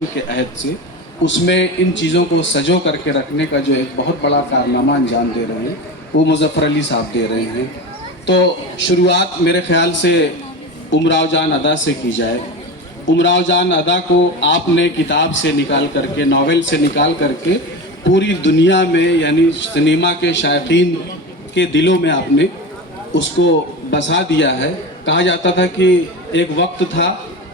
के अहद से उसमें इन चीज़ों को सजो करके रखने का जो एक बहुत बड़ा कारनामा अंजाम दे रहे हैं वो मुज़फ़्फ़र अली साहब दे रहे हैं। तो शुरुआत मेरे ख़्याल से उमराव जान अदा से की जाए। उमराव जान अदा को आपने किताब से निकाल करके, नावल से निकाल करके पूरी दुनिया में यानी सिनेमा के शायकीन के दिलों में आपने उसको बसा दिया है। कहा जाता था कि एक वक्त था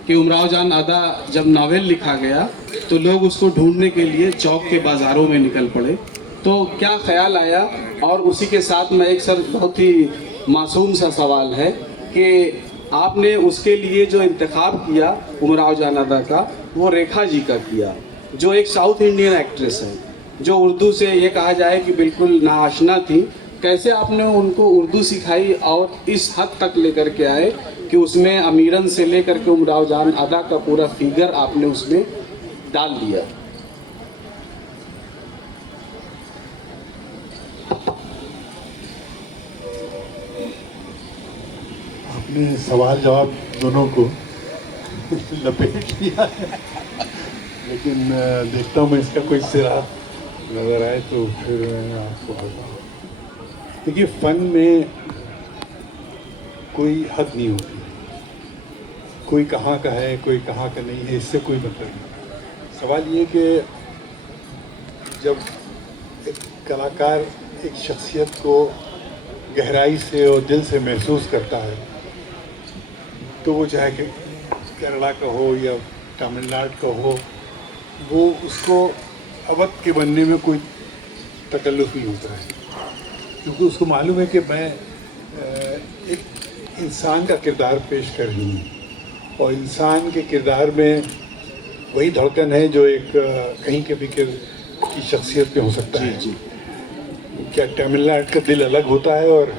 कि उमराव जान अदा जब नावल लिखा गया तो लोग उसको ढूंढने के लिए चौक के बाज़ारों में निकल पड़े। तो क्या ख्याल आया, और उसी के साथ में एक सर बहुत ही मासूम सा सवाल है कि आपने उसके लिए जो इंतखाब किया उमराव जान अदा का, वो रेखा जी का किया, जो एक साउथ इंडियन एक्ट्रेस है, जो उर्दू से ये कहा जाए कि बिल्कुल नाआशना थी। कैसे आपने उनको उर्दू सिखाई और इस हद तक लेकर के आए कि उसमें अमीरन से लेकर के उमराव जान अदा का पूरा फिगर आपने उसमें डाल दिया? आपने सवाल जवाब दोनों को लपेट लिया है, लेकिन देखता हूँ मैं इसका कोई सिरा नज़र आए तो फिर मैं आपको बताऊँ। देखिए, फ़न में कोई हद नहीं होती, कोई कहाँ का है कोई कहाँ का नहीं है, इससे कोई मतलब नहीं। सवाल ये कि जब एक कलाकार एक शख्सियत को गहराई से और दिल से महसूस करता है, तो वो चाहे कि केरला का हो या तमिलनाडु का हो, वो उसको अवध के बनने में कोई तकल्लुफ़ नहीं होता है, क्योंकि उसको मालूम है कि मैं एक इंसान का किरदार पेश कर रही हूँ, और इंसान के किरदार में वही धड़कन है जो एक कहीं के भी की शख्सियत में हो सकता है। जी। क्या तमिलनाडु का दिल अलग होता है और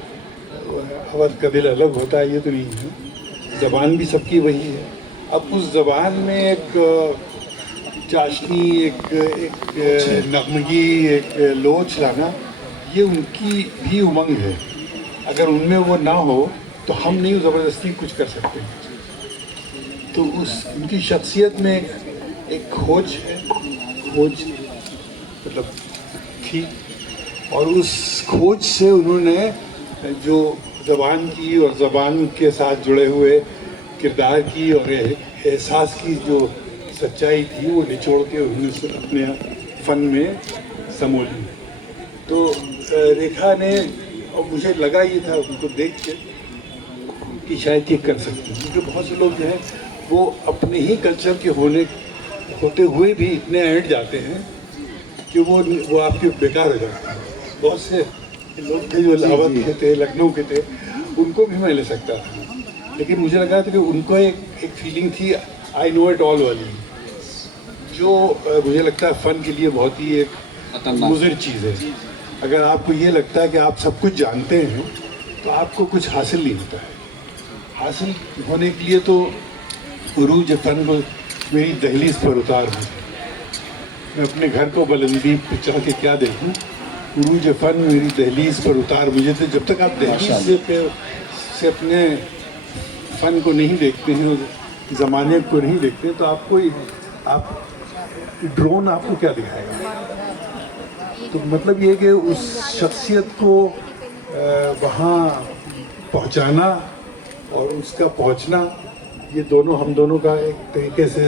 अवध का दिल अलग होता है? ये तो नहीं है। ज़बान भी सबकी वही है। अब उस ज़बान में एक चाशनी, एक नगमगी, एक लोच लाना, ये उनकी भी उमंग है। अगर उनमें वो ना हो तो हम नहीं ज़बरदस्ती कुछ कर सकते। तो उनकी शख्सियत में एक खोज है, खोज मतलब थी, और उस खोज से उन्होंने जो ज़बान की और ज़बान के साथ जुड़े हुए किरदार की और एहसास की जो सच्चाई थी, वो निचोड़ के उन्होंने अपने फ़न में समोली। तो रेखा ने, और मुझे लगा ये था उनको देख के कि शायद ये कर सकते हैं, क्योंकि बहुत से लोग जो हैं वो अपने ही कल्चर के होते हुए भी इतने ऐड जाते हैं कि वो आपके बेकार हो जाते हैं। बहुत से लोग थे जो अवध के थे, लखनऊ के थे, उनको भी मैं ले सकता था, लेकिन मुझे लगा था कि उनको एक फीलिंग थी आई नो इट ऑल वाली, जो मुझे लगता है फ़न के लिए बहुत ही एक मुज़िर चीज़ है। अगर आपको ये लगता है कि आप सब कुछ जानते हैं तो आपको कुछ हासिल नहीं होता है। हासिल होने के लिए तो उरूज फ़न को मेरी दहलीज पर उतार दूँ। मैं अपने घर को बुलंदी पे चढ़ के क्या देखूँ? उरूज फ़न मेरी दहलीज पर उतार मुझे। तो जब तक आप दहलीज से अपने फ़न को नहीं देखते हैं, ज़माने को नहीं देखते हैं, तो आप ड्रोन आपको क्या दिखाएगा? तो मतलब ये कि उस शख्सियत को वहाँ पहुँचाना और उसका पहुँचना, ये दोनों हम दोनों का एक तरीके से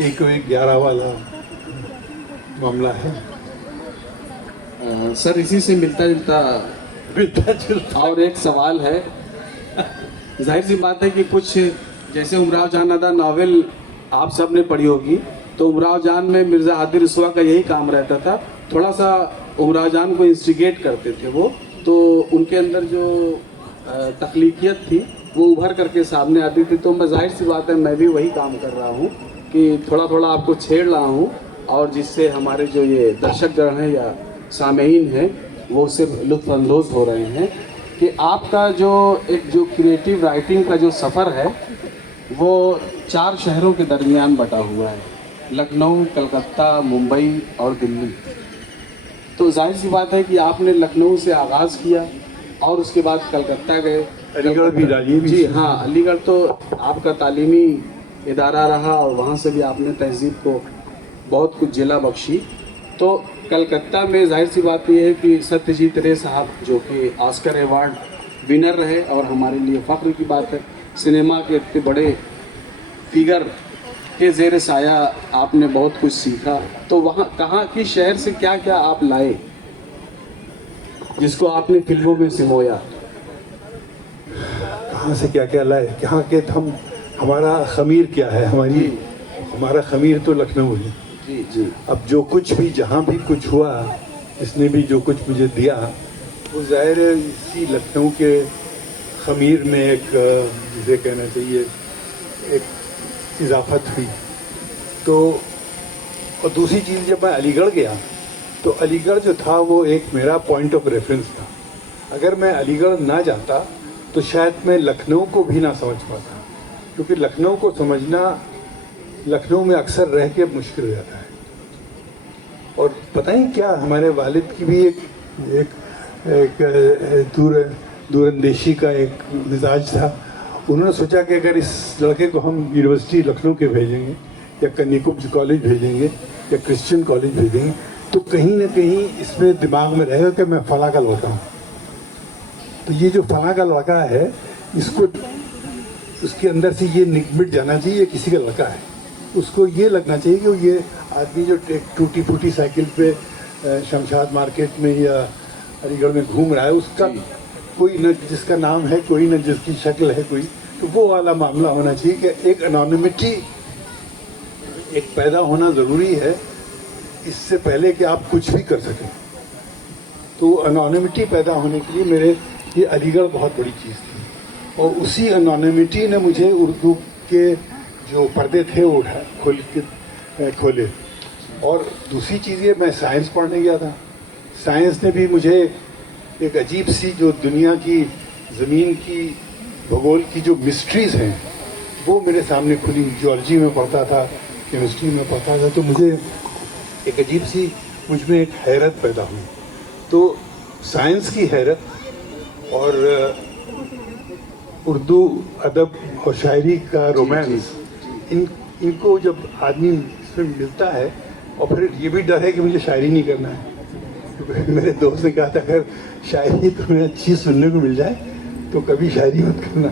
1-11 वाला मामला है। सर, इसी से मिलता जुलता और एक सवाल है। जाहिर सी बात है कि कुछ जैसे उमराव जान अदा नावल आप सब ने पढ़ी होगी, तो उमराव जान में मिर्ज़ा हादी रसवा का यही काम रहता था, थोड़ा सा उमराव जान को इंस्टिगेट करते थे वो, तो उनके अंदर जो तख्लीकियत थी वो उभर करके सामने आती थी। तो मैं जाहिर सी बात है मैं भी वही काम कर रहा हूँ कि थोड़ा थोड़ा आपको छेड़ रहा हूँ, और जिससे हमारे जो ये दर्शकगण हैं या सामेईन हैं वो उससे लुत्फ़अंदोज़ हो रहे हैं कि आपका जो क्रिएटिव राइटिंग का जो सफ़र है वो 4 शहरों के दरमियान बटा हुआ है, लखनऊ, कलकत्ता, मुंबई और दिल्ली। तो जाहिर सी बात है कि आपने लखनऊ से आगाज़ किया और उसके बाद कलकत्ता गए, अलीगढ़ भी डालिए। जी हाँ, अलीगढ़ तो आपका तालीमी इदारा रहा और वहाँ से भी आपने तहज़ीब को बहुत कुछ जिला बख्शी। तो कलकत्ता में जाहिर सी बात यह है कि सत्यजीत रे साहब जो कि ऑस्कर अवार्ड विनर रहे और हमारे लिए फ़ख्र की बात है, सिनेमा के इतने बड़े फिगर के ज़ेर साया आपने बहुत कुछ सीखा। तो वहाँ कहाँ की शहर से क्या क्या आप लाए जिसको आपने फिल्मों में सिमोया? कहाँ से क्या क्या लाए, कहाँ के हम, हमारा खमीर क्या है, हमारा खमीर तो लखनऊ है। जी जी। अब जो कुछ भी जहाँ भी कुछ हुआ, इसने भी जो कुछ मुझे दिया, वो ज़ाहिर है इसी लखनऊ के खमीर में एक, जिसे कहना चाहिए, एक इजाफत हुई। तो और दूसरी चीज़, जब मैं अलीगढ़ गया तो अलीगढ़ जो था वो एक मेरा पॉइंट ऑफ रेफरेंस था। अगर मैं अलीगढ़ ना जाता तो शायद मैं लखनऊ को भी ना समझ पाता, क्योंकि लखनऊ को समझना लखनऊ में अक्सर रह के मुश्किल हो जाता है। और पता नहीं क्या, हमारे वालिद की भी एक दूरंदेशी का एक मिजाज था। उन्होंने सोचा कि अगर इस लड़के को हम यूनिवर्सिटी लखनऊ के भेजेंगे या कन्याकुब्ज कॉलेज भेजेंगे या क्रिश्चियन कॉलेज भेजेंगे तो कहीं ना कहीं इसमें दिमाग में रहेगा कि मैं फला का लड़का हूँ। तो ये जो फला का लड़का है, इसको उसके अंदर से ये मिट जाना चाहिए, ये किसी का लड़का है। उसको ये लगना चाहिए कि ये आदमी जो एक टूटी फूटी साइकिल पे शमशाद मार्केट में या अलीगढ़ में घूम रहा है, उसका कोई न जिसका नाम है, कोई न जिसकी शक्ल है कोई, तो वो वाला मामला होना चाहिए कि एक एनोनिमिटी एक पैदा होना ज़रूरी है इससे पहले कि आप कुछ भी कर सकें। तो एनोनिमिटी पैदा होने के लिए मेरे ये अलीगढ़ बहुत बड़ी चीज़ थी, और उसी एनोनिमिटी ने मुझे उर्दू के जो पर्दे थे वो खोले। और दूसरी चीज़ ये, मैं साइंस पढ़ने गया था। साइंस ने भी मुझे एक अजीब सी जो दुनिया की, ज़मीन की, भूगोल की जो मिस्ट्रीज़ हैं वो मेरे सामने खुली। जियोलॉजी में पढ़ता था, केमिस्ट्री में पढ़ता था, तो मुझे एक अजीब सी मुझ में एक हैरत पैदा हुई। तो साइंस की हैरत और उर्दू अदब और शायरी का रोमांस, इनको जब आदमी इसमें मिलता है, और फिर ये भी डर है कि मुझे शायरी नहीं करना है, क्योंकि मेरे दोस्त ने कहा था अगर शायरी तुम्हें अच्छी सुनने को मिल जाए तो कभी शायरी मत करना।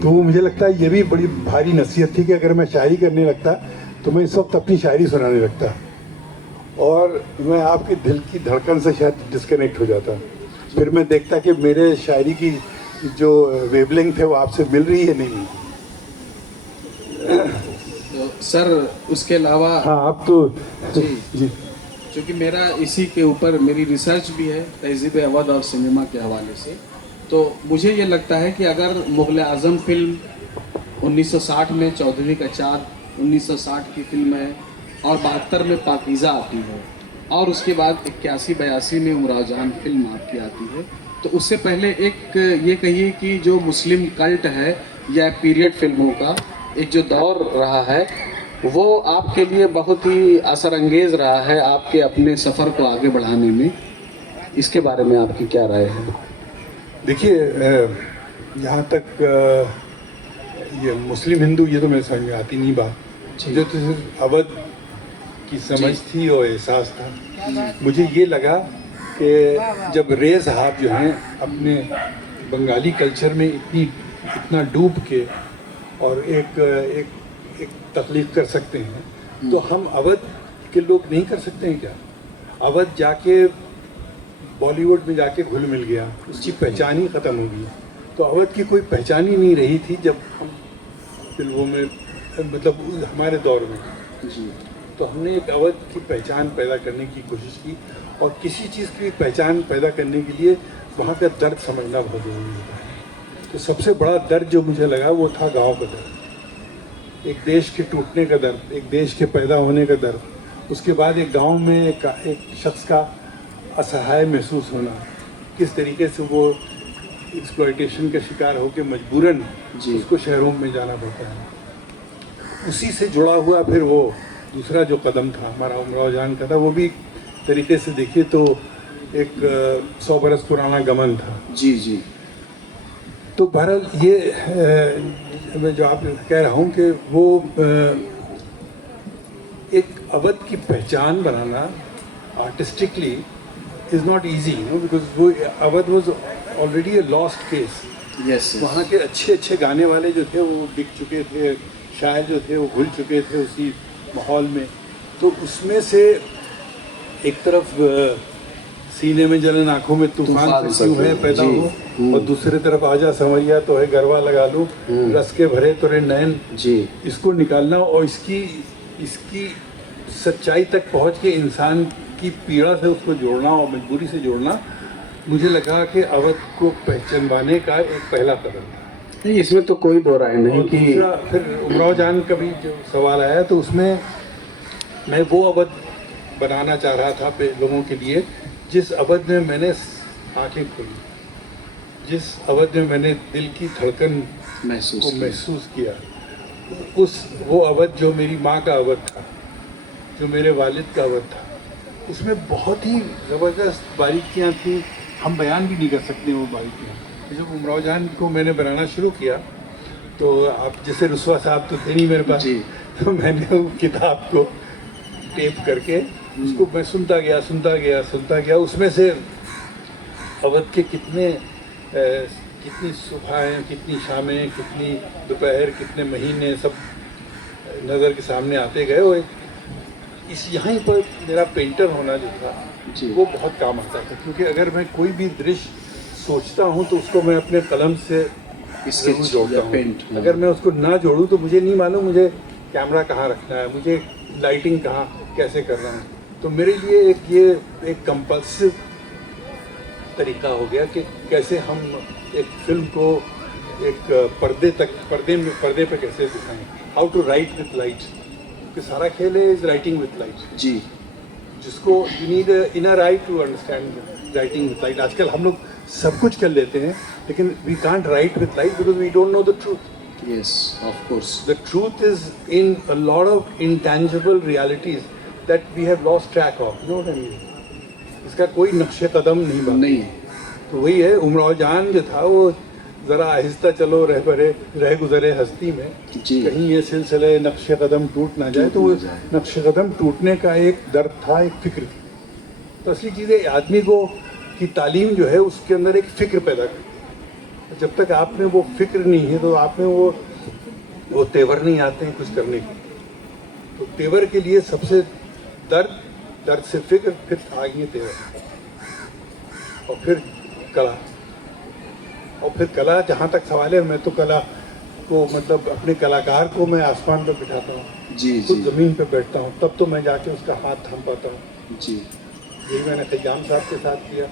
तो वो मुझे लगता है ये भी बड़ी भारी नसीहत थी कि अगर मैं शायरी करने लगता तो मैं इस वक्त अपनी शायरी सुनाने लगता और मैं आपके दिल की धड़कन से शायद डिस्कनेक्ट हो जाता। फिर मैं देखता कि मेरे शायरी की जो वेवलेंथ है वो आपसे मिल रही है नहीं। तो सर उसके अलावा, हाँ आप तो जी, क्योंकि मेरा इसी के ऊपर मेरी रिसर्च भी है तहज़ीब अवध और सिनेमा के हवाले से, तो मुझे ये लगता है कि अगर मुग़ल आज़म फिल्म 1960 में चौधरी का चाँद 1960 की फिल्म है और 72 में पाकीज़ा आती है और उसके बाद 81-82 में उमराव जान फिल्म आपकी आती है, तो उससे पहले एक ये कहिए कि जो मुस्लिम कल्ट है या पीरियड फिल्मों का एक जो दौर रहा है वो आपके लिए बहुत ही असरअंगेज़ रहा है आपके अपने सफ़र को आगे बढ़ाने में। इसके बारे में आपकी क्या राय है? देखिए, यहाँ तक ये मुस्लिम हिंदू ये तो मेरे समझ में आती नहीं बात। मुझे तो सिर्फ अवध की समझ थी और एहसास था। मुझे ये लगा कि जब रे साहब जो हैं अपने बंगाली कल्चर में इतना डूब के और एक तख्लीक कर सकते हैं, तो हम अवध के लोग नहीं कर सकते हैं क्या? अवध जाके बॉलीवुड में जाके घुल मिल गया, उसकी पहचान ही ख़त्म हो गई। तो अवध की कोई पहचान ही नहीं रही थी जब हम फिल्मों में, मतलब हमारे दौर में जी। तो हमने एक अवध की पहचान पैदा करने की कोशिश की, और किसी चीज़ की पहचान पैदा करने के लिए वहाँ का दर्द समझना बहुत ज़रूरी होता है। तो सबसे बड़ा दर्द जो मुझे लगा वो था गाँव का दर्द, एक देश के टूटने का दर्द, एक देश के पैदा होने का दर्द, उसके बाद एक गांव में एक शख्स का असहाय महसूस होना, किस तरीके से वो एक्सप्लॉयटेशन का शिकार होकर मजबूरन उसको शहरों में जाना पड़ता है। उसी से जुड़ा हुआ फिर वो दूसरा जो कदम था हमारा उमराव जान का था, वो भी तरीके से देखिए तो एक 100 बरस पुराना गमन था। जी जी। तो बहरहाल ये मैं जो आप कह रहा हूँ कि वो एक अवध की पहचान बनाना artistically is not easy, you know, because वो Awadh was already a lost case. Yes वहाँ के अच्छे अच्छे गाने वाले जो थे वो बिक चुके थे, शायर जो थे वो घुल चुके थे उसी माहौल में। तो उसमें से एक तरफ सीने में जलन आँखों में तूफान से क्यों है पैदा जी। हो, और दूसरी तरफ आजा संवरिया तो है गरबा लगा लूँ, रस के भरे तोरे नैन, जी इसको निकालना और इसकी सच्चाई तक पहुंच के इंसान की पीड़ा से उसको जोड़ना और मजबूरी से जोड़ना, मुझे लगा कि अवध को पहचानवाने का एक पहला कदम था। नहीं, इसमें तो कोई दो राय नहीं और कि दूसरा फिर उमराव जान का भी जो सवाल आया तो उसमें मैं वो अवध बनाना चाह रहा था लोगों के लिए जिस अवध में मैंने आंखें खोली, जिस अवध में मैंने दिल की धड़कन महसूस को किया। महसूस किया, वो अवध जो मेरी माँ का अवध था, जो मेरे वालिद का अवध था, उसमें बहुत ही ज़बरदस्त बारीकियाँ थी, हम बयान भी नहीं कर सकते वो बारीकियाँ। जब उमराव जान को मैंने बनाना शुरू किया तो आप जैसे रुस्वा साहब तो थे नहीं मेरे पास जी। तो मैंने वो किताब को टेप करके उसको मैं सुनता गया। उसमें से अवध के कितनी सुबहें, कितनी शामें, कितनी दोपहर, कितने महीने सब नज़र के सामने आते गए। और इस यहाँ पर मेरा पेंटर होना जो था जी। वो बहुत काम आता था, क्योंकि अगर मैं कोई भी दृश्य सोचता हूँ तो उसको मैं अपने कलम से ज़रूर जोड़ता हूँ। पेंट, अगर मैं उसको ना जोड़ूँ तो मुझे नहीं मालूम मुझे कैमरा कहाँ रखना है, मुझे लाइटिंग कहाँ कैसे करना है। तो मेरे लिए एक कंपल्सिव तरीका हो गया कि कैसे हम एक फिल्म को एक पर्दे पे कैसे दिखाएं, how to write with light, क्योंकि सारा खेल है इज राइटिंग विथ लाइट, जी जिसको you need inner eye to understand writing with light. आजकल हम लोग सब कुछ कर लेते हैं लेकिन we can't write with light because we don't know the truth. Yes of course The truth is in a lot of intangible realities that we have lost track of. You know what I mean? इसका कोई नक्शे कदम नहीं बना। नहीं तो वही है, उमराव जान जो था वो ज़रा आहिस्ता चलो रह गुजरे हस्ती में, जी। कहीं ये सिलसिले नक्शे कदम टूट ना जाए। तो वो नक्शे कदम टूटने का एक दर्द था, एक फिक्र थी। तो असली चीज़ है आदमी को की तालीम जो है उसके अंदर एक फ़िक्र पैदा करती है। जब तक आप में वो फिक्र नहीं है तो आप में वो तेवर नहीं आते हैं कुछ करने के। तो तेवर के लिए सबसे दर्द से फिक्र, फिर आगे तेवर, और फिर कला, और फिर कला जहाँ तक सवाल है, मैं तो कला को मतलब अपने कलाकार को मैं आसमान पर बिठाता हूँ, जी खुद जी ज़मीन पर बैठता हूँ, तब तो मैं जाके उसका हाथ थाम पाता हूँ। जी यही मैंने खयाम साहब के साथ किया,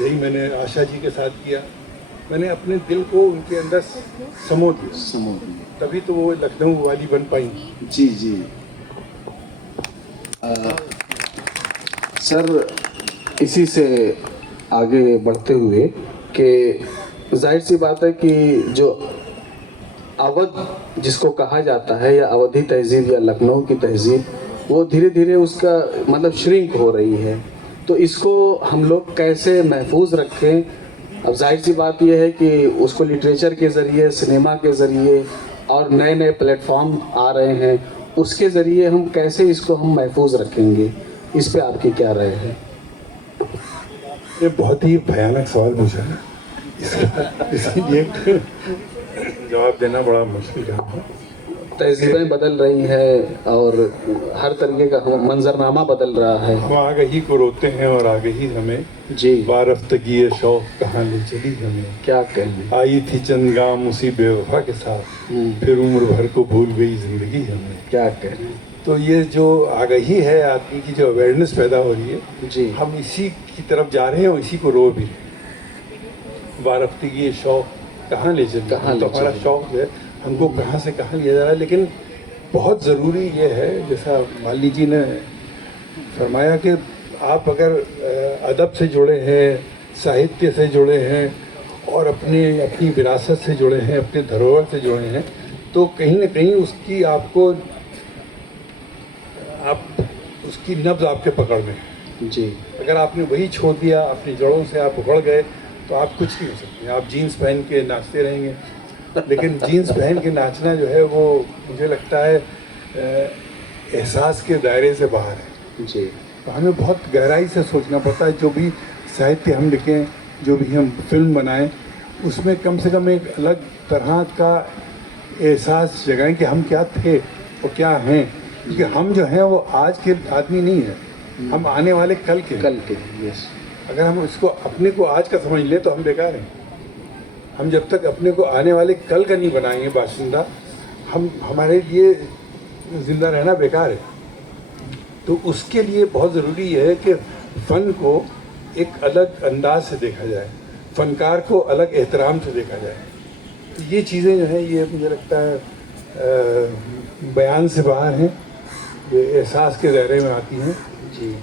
यही मैंने आशा जी के साथ किया। मैंने अपने दिल को उनके अंदर समो दिया, समझ तभी तो वो लखनऊ वाली बन पाई। जी जी सर, इसी से आगे बढ़ते हुए कि जाहिर सी बात है कि जो अवध जिसको कहा जाता है या अवधी तहजीब या लखनऊ की तहजीब, वो धीरे धीरे उसका मतलब श्रिंक हो रही है। तो इसको हम लोग कैसे महफूज रखें? अब जाहिर सी बात यह है कि उसको लिटरेचर के ज़रिए, सिनेमा के ज़रिए और नए नए प्लेटफॉर्म आ रहे हैं, उसके ज़रिए हम कैसे इसको हम महफूज रखेंगे? इस पे आपकी क्या राय है? ये बहुत ही भयानक सवाल पूछा है, इसके लिए जवाब देना बड़ा मुश्किल काम है। तहजीबें बदल रही हैं और हर तरीके का मंजरनामा बदल रहा है। हम आगही को रोते हैं और आगही हमें, जी वारफ्तगी ये शौक कहाँ ले चली हमें। क्या कहें? आई थी चंद गाम उसी बेवफा के साथ, फिर उम्र भर को भूल गई जिंदगी हमें। क्या कहें? तो ये जो आगही है, आदमी की जो अवेयरनेस पैदा हो रही है, जी हम इसी की तरफ जा रहे हैं और इसी को रो भी रहे हैं। वारफ्तगी ये शौक कहाँ ले चली, कहाँ ले तो हमारा चली? शौक जो है हमको कहाँ से कहाँ लिया जा रहा है। लेकिन बहुत ज़रूरी ये है, जैसा माली जी ने फरमाया, कि आप अगर अदब से जुड़े हैं, साहित्य से जुड़े हैं और अपनी विरासत से जुड़े हैं, अपने धरोहर से जुड़े हैं, तो कहीं ना कहीं उसकी उसकी नब्ज़ आपके पकड़ में है। जी अगर आपने वही छोड़ दिया, अपनी जड़ों से आप उखड़ गए, तो आप कुछ नहीं हो सकते, आप जीन्स पहन के नाचते रहेंगे। लेकिन जीन्स पहन के नाचना जो है वो मुझे लगता है एहसास के दायरे से बाहर है। जी तो हमें बहुत गहराई से सोचना पड़ता है। जो भी साहित्य हम लिखें, जो भी हम फिल्म बनाएं, उसमें कम से कम एक अलग तरह का एहसास जगाएं कि हम क्या थे और क्या हैं। क्योंकि हम जो हैं वो आज के आदमी नहीं है, हम आने वाले कल के हैं। कल के यस अगर हम इसको अपने को आज का समझ लें तो हम बेकार हैं। हम जब तक अपने को आने वाले कल का नहीं बनाएंगे बाशिंदा, हम हमारे लिए ज़िंदा रहना बेकार है। तो उसके लिए बहुत ज़रूरी है कि फ़न को एक अलग अंदाज से देखा जाए, फ़नकार को अलग एहतराम से देखा जाए। तो ये चीज़ें जो हैं ये मुझे लगता है बयान से बाहर हैं, ये एहसास के दायरे में आती हैं। जी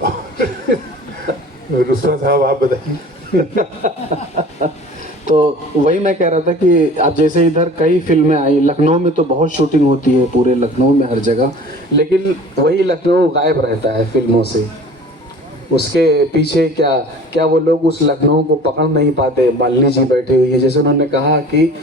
रुस्वा साहब आप बताइए। तो वही मैं कह रहा था कि अब जैसे इधर कई फिल्में आई, लखनऊ में तो बहुत शूटिंग होती है, पूरे लखनऊ में हर जगह, लेकिन वही लखनऊ गायब रहता है फिल्मों से। उसके पीछे क्या क्या वो लोग उस लखनऊ को पकड़ नहीं पाते। मालिनी जी बैठे हुई है, जैसे उन्होंने कहा कि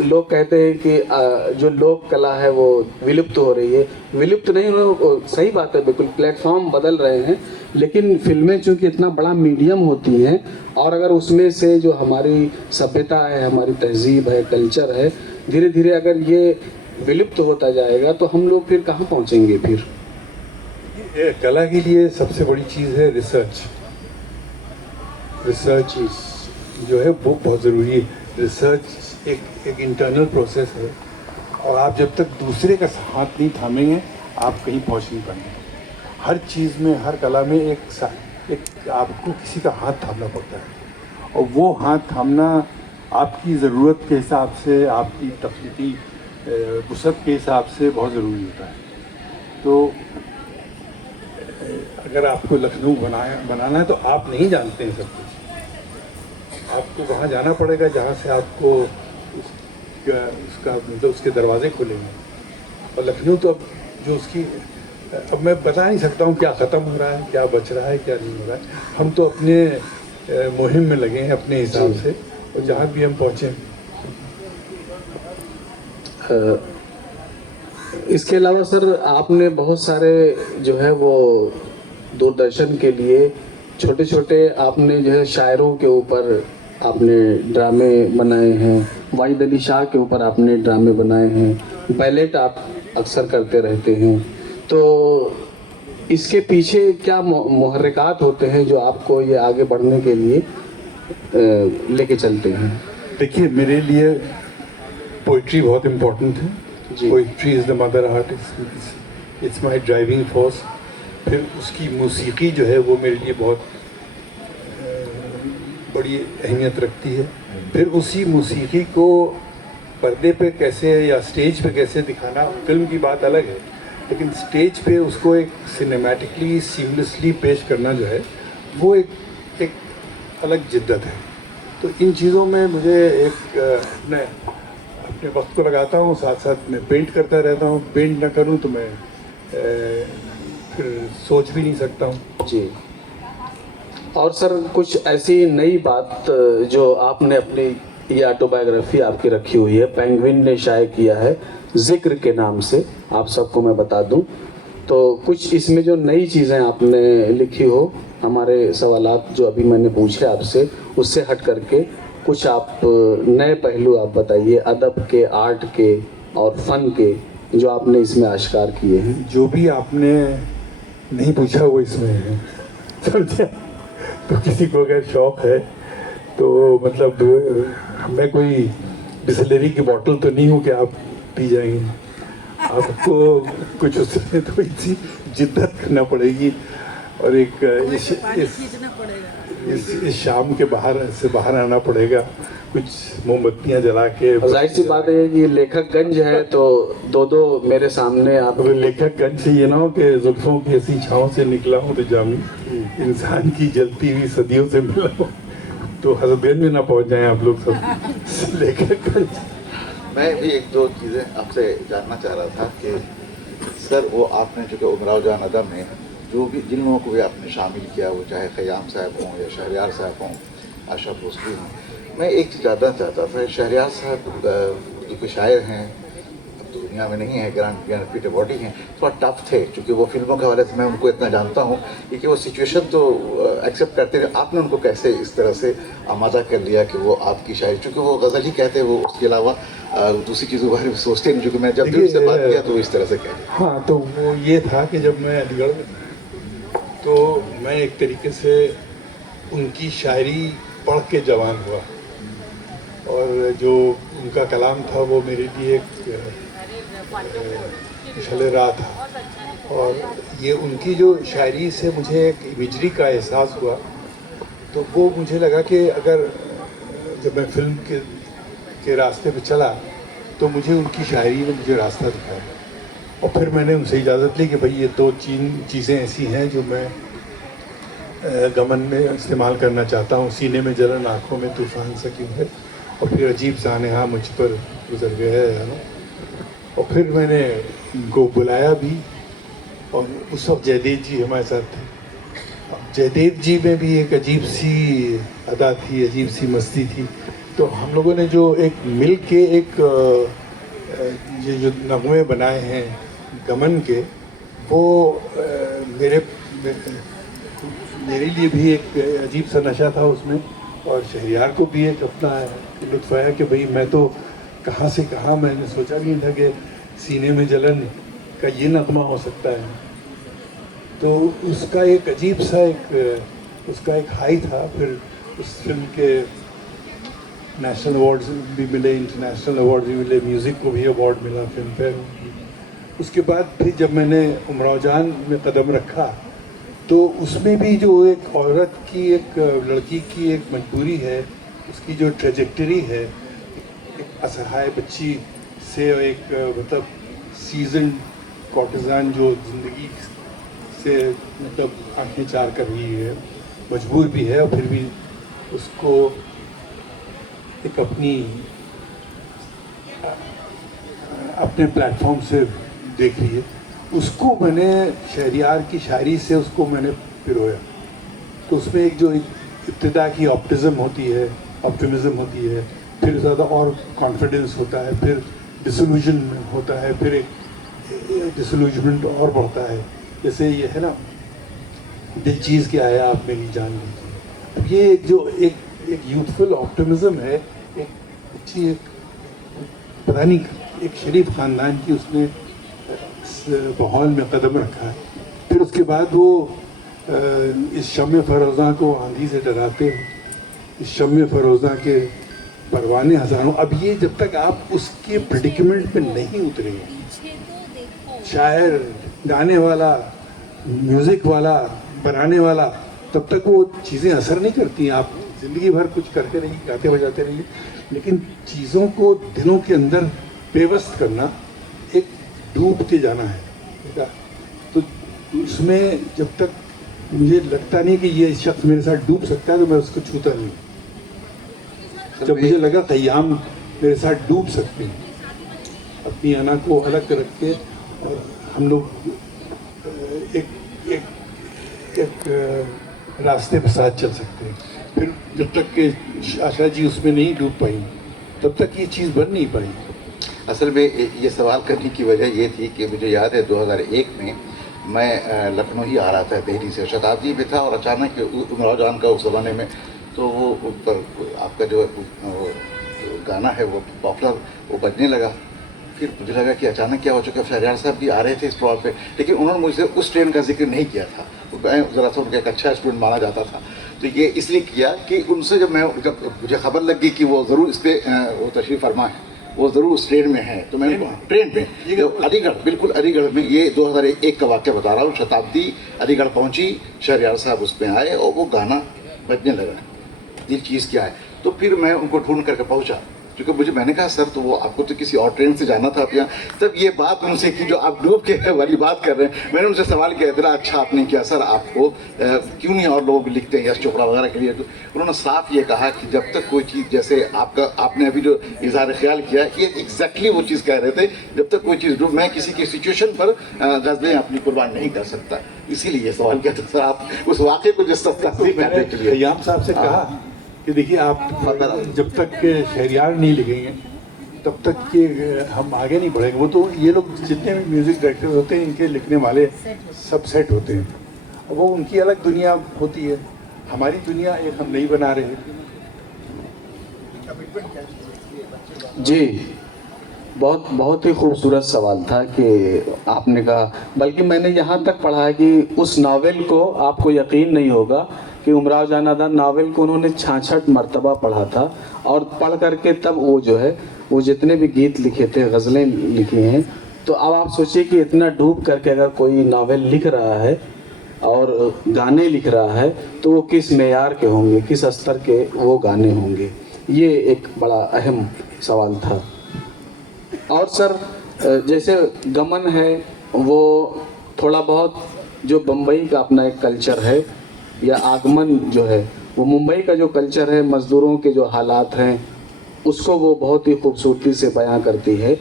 लोग कहते हैं कि जो लोक कला है वो विलुप्त हो रही है। विलुप्त नहीं हो, सही बात है, बिल्कुल प्लेटफॉर्म बदल रहे हैं, लेकिन फिल्में चूंकि इतना बड़ा मीडियम होती हैं, और अगर उसमें से जो हमारी सभ्यता है, हमारी तहजीब है, कल्चर है, धीरे धीरे अगर ये विलुप्त होता जाएगा तो हम लोग फिर कहाँ पहुँचेंगे फिर। कला के लिए सबसे बड़ी चीज़ है रिसर्च। रिसर्च जो है वो बहुत ज़रूरी है। रिसर्च एक इंटरनल प्रोसेस है, और आप जब तक दूसरे का हाथ नहीं थामेंगे आप कहीं पहुंच नहीं पाएंगे। हर चीज़ में, हर कला में एक आपको किसी का हाथ थामना पड़ता है, और वो हाथ थामना आपकी ज़रूरत के हिसाब से, आपकी तख्लीकी वुसअत के हिसाब से बहुत ज़रूरी होता है। तो अगर आपको लखनऊ बनाना है तो आप नहीं जानते हैं सब कुछ। आपको वहाँ जाना पड़ेगा जहाँ से आपको उसका मतलब उसके दरवाजे खुलेंगे। और लखनऊ तो अब जो उसकी, अब मैं बता नहीं सकता हूँ क्या ख़त्म हो रहा है, क्या बच रहा है, क्या नहीं हो रहा है। हम तो अपने मुहिम में लगे हैं अपने हिसाब से, और जहाँ भी हम पहुँचे। इसके अलावा सर आपने बहुत सारे जो है वो दूरदर्शन के लिए छोटे छोटे आपने जो है शायरों के ऊपर आपने ड्रामे बनाए हैं, वाहिद अली शाह के ऊपर आपने ड्रामे बनाए हैं, बैलेट आप अक्सर करते रहते हैं। तो इसके पीछे क्या मुहर्रिकात होते हैं जो आपको ये आगे बढ़ने के लिए लेके चलते हैं? देखिए, मेरे लिए पोइट्री बहुत इम्पोर्टेंट है। Poetry is the mother art, it's my driving force. फिर उसकी मौसीकी जो है वो मेरे लिए बहुत बड़ी अहमियत रखती है। फिर उसी मौसीकी को पर्दे पे कैसे या स्टेज पे कैसे दिखाना, फिल्म की बात अलग है, लेकिन स्टेज पे उसको एक सिनेमैटिकली सीमलेसली पेश करना जो है वो एक अलग जिद्दत है। तो इन चीज़ों में मुझे एक अपने वक्त को लगाता हूँ, साथ साथ मैं पेंट करता रहता हूँ। पेंट ना करूँ तो मैं फिर सोच भी नहीं सकता हूँ। जी। और सर कुछ ऐसी नई बात जो आपने अपनी ये ऑटोबायोग्राफी आपकी रखी हुई है, पेंगुइन ने शाये किया है जिक्र के नाम से, आप सबको मैं बता दूं, तो कुछ इसमें जो नई चीज़ें आपने लिखी हो, हमारे सवालात जो अभी मैंने पूछे आपसे उससे हट करके कुछ आप नए पहलू आप बताइए, अदब के, आर्ट के और फ़न के, जो आपने इसमें आश्कार किए हैं। जो भी आपने नहीं पूछा वो इसमें है, समझे? तो किसी को अगर शौक़ है तो मतलब मैं कोई बिसलेरी की बोतल तो नहीं हूँ कि आप पी जाएंगे। आपको कुछ उसमें थोड़ी सी जिद्दत करना पड़ेगी, और एक इस शाम के बाहर आना पड़ेगा, कुछ मोमबत्तियाँ जला के। जाहिर सी बात है कि लेखकगंज है तो दो मेरे सामने आप। लेखकगंज से ये ना हो कि जुल्फों की ऐसी छाँव से निकला हूँ तो जामी इंसान की जलती हुई सदियों से मिला हूँ, तो हसबैंड में ना पहुँच जाएं आप लोग सब। लेखकगंज। मैं भी एक दो चीज़ें आपसे जानना चाह रहा था कि सर वो आपने जो कि उमराव जान अदम में जो भी जिन लोगों को भी आपने शामिल किया, वो चाहे ख़याम साहब हों या शहरयार साहब हों आशा भोसले हूँ। मैं एक चीज़ जानना चाहता था, शहरयार साहब जो कि शायर हैं, अब तो दुनिया में नहीं है, ग्रांड पीटर बॉडी हैं, थोड़ा टफ थे, क्योंकि वो फिल्मों के हवाले से मैं उनको इतना जानता हूँ कि वो सिचुएशन तो एक्सेप्ट करते थे। आपने उनको कैसे इस तरह से आमादा कर लिया कि वो आपकी शायरी, चूँकि वो गज़ल ही कहते हैं, वो उसके अलावा दूसरी चीज़ों के बारे में सोचते नहीं, क्योंकि मैं जब भी उससे बात किया तो इस तरह से कह दिया। हाँ, तो वो ये था कि जब मैं अलीगढ़ में था तो मैं एक तरीके से उनकी शायरी पढ़ के जवान हुआ, और जो उनका कलाम था वो मेरे लिए एक पिछले राह था। और ये उनकी जो शायरी से मुझे एक इमेजरी का एहसास हुआ, तो वो मुझे लगा कि अगर जब मैं फिल्म के रास्ते पे चला तो मुझे उनकी शायरी ने मुझे रास्ता दिखाया। और फिर मैंने उनसे इजाज़त ली कि भाई ये दो चीज़ें ऐसी हैं जो मैं गमन में इस्तेमाल करना चाहता हूँ। सीने में जलन, आँखों में तूफ़ान सा क्यों है, और फिर अजीब सा नेहा मुझ पर गुजर गया है ना। और फिर मैंने उनको बुलाया भी, और उस वक्त जयदेव जी हमारे साथ थे। जयदेव जी में भी एक अजीब सी अदा थी, अजीब सी मस्ती थी। तो हम लोगों ने जो एक मिल के एक ये जो नगमे बनाए हैं गमन के, वो मेरे लिए भी एक अजीब सा नशा था उसमें। और शहरयार को भी एक अपना लुत्फ़ आया कि भाई मैं तो कहाँ से कहाँ, मैंने सोचा भी नहीं था कि सीने में जलन का ये नगमा हो सकता है। तो उसका एक अजीब सा उसका एक हाई था। फिर उस फिल्म के नेशनल अवार्ड्स भी मिले, इंटरनेशनल अवार्ड भी मिले, म्यूज़िक को भी अवार्ड मिला फिल्म फेयर। उसके बाद फिर जब मैंने उमराव जान में कदम रखा तो उसमें भी जो एक औरत की, एक लड़की की एक मजबूरी है, उसकी जो ट्रेजेक्टरी है, एक असहाय बच्ची से एक मतलब सीजन कॉर्टिजान जो ज़िंदगी से मतलब आंखें चार कर रही है, मजबूर भी है, और फिर भी उसको एक अपने प्लेटफॉर्म से देख रही है। उसको मैंने शहरयार की शायरी से उसको मैंने पिरोया। तो उसमें एक जो इब्तिदा की ऑप्टिमिज़म होती है, फिर ज़्यादा और कॉन्फिडेंस होता है, फिर डिसल्यूजनमेंट होता है, फिर एक डिसल्यूजनमेंट और बढ़ता है। जैसे ये है ना, दिल चीज़ के आया आप मेरी जान लीजिए। अब ये जो एक यूथफुल ऑप्टिमिज़म है, एक अच्छी एक पता नहीं एक शरीफ ख़ानदान की उसने माहौल में कदम रखा है। फिर उसके बाद वो इस शम्मे फ़रोज़ा को आंधी से डराते हो, इस शम्मे फ़रोज़ा के परवाने हज़ारों। अब ये जब तक आप उसके प्रेडिकमेंट में नहीं उतरेंगे, शायर, गाने वाला, म्यूज़िक वाला, बनाने वाला, तब तक वो चीज़ें असर नहीं करती। आप ज़िंदगी भर कुछ करते रहिए, गाते बजाते रहिए, लेकिन चीज़ों को दिलों के अंदर पेवस्त करना, एक डूब के जाना है। तो उसमें जब तक मुझे लगता नहीं कि ये शख्स मेरे साथ डूब सकता है तो मैं उसको छूता नहीं। जब मुझे लगा ख़याम मेरे साथ डूब सकते हैं, अपनी अना को अलग रख के, और हम लोग एक रास्ते पर साथ चल सकते हैं। फिर जब तक कि आशा जी उसमें नहीं डूब पाई, तब तक ये चीज़ बन नहीं पाई। असल में ये सवाल करने की वजह ये थी कि मुझे याद है 2001 में मैं लखनऊ ही आ रहा था, दिल्ली से, शताब्दी में था, और अचानक उमराव जान का उस ज़माने में तो वो ऊपर आपका जो गाना है वो पॉपुलर वो बजने लगा। फिर मुझे लगा कि अचानक क्या हो चुका। शहरयार साहब भी आ रहे थे इस प्लॉट पे, लेकिन उन्होंने मुझसे उस ट्रेन का जिक्र नहीं किया था। मैं ज़रा सा उनका एक अच्छा स्टूडेंट माना जाता था, तो ये इसलिए किया कि उनसे जब मुझे खबर लग गई कि वो ज़रूर इस पर वो तशरीफ़ फरमा है, वो ज़रूर उस ट्रेन में है, तो मैंने ट्रेन पे अलीगढ़, बिल्कुल अलीगढ़ में, ये 2001 का वाक़या बता रहा हूँ। शताब्दी अलीगढ़ पहुँची, शहरयार साहब उस पर आए और वो गाना बजने लगा, दिल चीज़ क्या है। तो फिर मैं उनको ढूंढ करके पहुँचा, क्योंकि मैंने कहा सर तो वो आपको तो किसी और ट्रेन से जाना था यहाँ। तब ये बात उनसे की जो आप डूब के वाली बात कर रहे हैं। मैंने उनसे सवाल किया, इतना अच्छा आपने किया सर, आपको क्यों नहीं और लोग लिखते हैं यश चोपड़ा वगैरह के लिए। तो उन्होंने साफ ये कहा कि जब तक कोई चीज़, जैसे आपने अभी जो इजहार ख्याल किया, ये एग्जैक्टली वो चीज़ कह रहे थे, जब तक कोई चीज़ मैं किसी की सिचुएशन पर गज़लें अपनी कुर्बान नहीं कर सकता। इसीलिए ये सवाल किया था सर, आप उस वाक़े को जिस तस्दीक करने के लिए। ख़याम साहब से कहा कि देखिए आप जब तक शहरियार नहीं लिखेंगे तब तक कि हम आगे नहीं बढ़ेंगे। वो तो ये लोग जितने भी म्यूज़िक डायरेक्टर होते हैं इनके लिखने वाले सब सेट होते हैं, वो उनकी अलग दुनिया होती है, हमारी दुनिया एक हम नहीं बना रहे। जी, बहुत बहुत ही खूबसूरत सवाल था कि आपने कहा, बल्कि मैंने यहाँ तक पढ़ा है कि उस नावल को, आपको यकीन नहीं होगा कि उमराव जान अदा नावल को उन्होंने 66 मरतबा पढ़ा था, और पढ़ करके तब वो जो है वो जितने भी गीत लिखे थे, गज़लें लिखी हैं, तो अब आप सोचिए कि इतना डूब करके अगर कोई नावल लिख रहा है और गाने लिख रहा है तो वो किस मेयार के होंगे, किस स्तर के वो गाने होंगे। ये एक बड़ा अहम सवाल था। और सर, जैसे गमन है वो थोड़ा बहुत जो बम्बई का अपना एक कल्चर है, या आगमन जो है वो मुंबई का जो कल्चर है, मज़दूरों के जो हालात हैं उसको वो बहुत ही खूबसूरती से बयां करती है।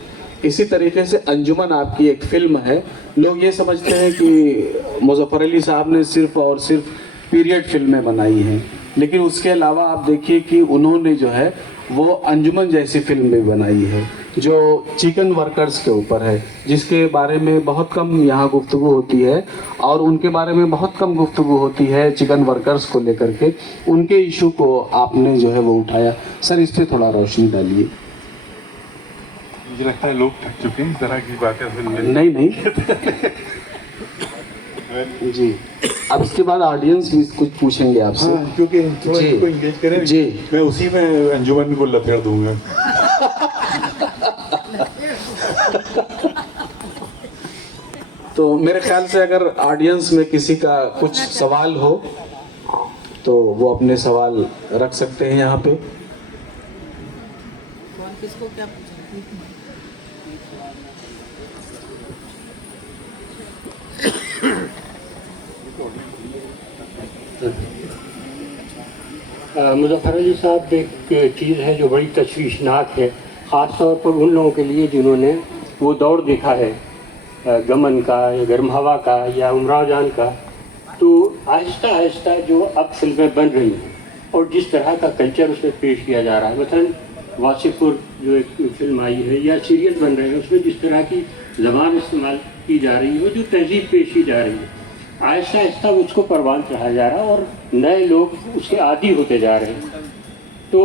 इसी तरीके से अंजुमन आपकी एक फ़िल्म है, लोग ये समझते हैं कि मुज़फ़्फ़र अली साहब ने सिर्फ़ और सिर्फ पीरियड फिल्में बनाई हैं, लेकिन उसके अलावा आप देखिए कि उन्होंने जो है वो अंजुमन जैसी फिल्म भी बनाई है जो चिकन वर्कर्स के ऊपर है, जिसके बारे में बहुत कम यहाँ गुफ्तगू होती है, और उनके बारे में बहुत कम गुफ्तगू होती है चिकन वर्कर्स को लेकर के। उनके इशू को आपने जो है वो उठाया। सर, इस पर थोड़ा रोशनी डालिए। मुझे लगता है लोग थक चुके हैं इस तरह की बातें सुनने। नहीं नहीं जी, अब इसके बाद ऑडियंस भी कुछ पूछेंगे आपसे। हाँ, क्योंकि थोड़ा जी। इनको इंगेज करें जी। मैं उसी में अंजुमन को लथेड़ दूंगा। तो मेरे ख्याल से अगर ऑडियंस में किसी का कुछ सवाल हो तो वो अपने सवाल रख सकते हैं यहाँ पे। किसको क्या पूछना? मुज़फ़्फ़र अली साहब एक चीज़ है जो बड़ी तशवीशनाक है, ख़ास तौर पर उन लोगों के लिए जिन्होंने वो दौर देखा है गमन का या गर्म हवा का या उमराव जान का। तो आहिस्ता आहिस्ता जो अब फिल्में बन रही हैं और जिस तरह का कल्चर उसमें पेश किया जा रहा है, मसलन वासिफुर जो एक फिल्म आई है या सीरियल बन रहे हैं, उसमें जिस तरह की ज़बान इस्तेमाल की जा रही है, जो तहज़ीब पेश की जा रही है, आहिस्ता आहिस्ता उसको परवान चढ़ाया जा रहा है और नए लोग उसके आदी होते जा रहे हैं। तो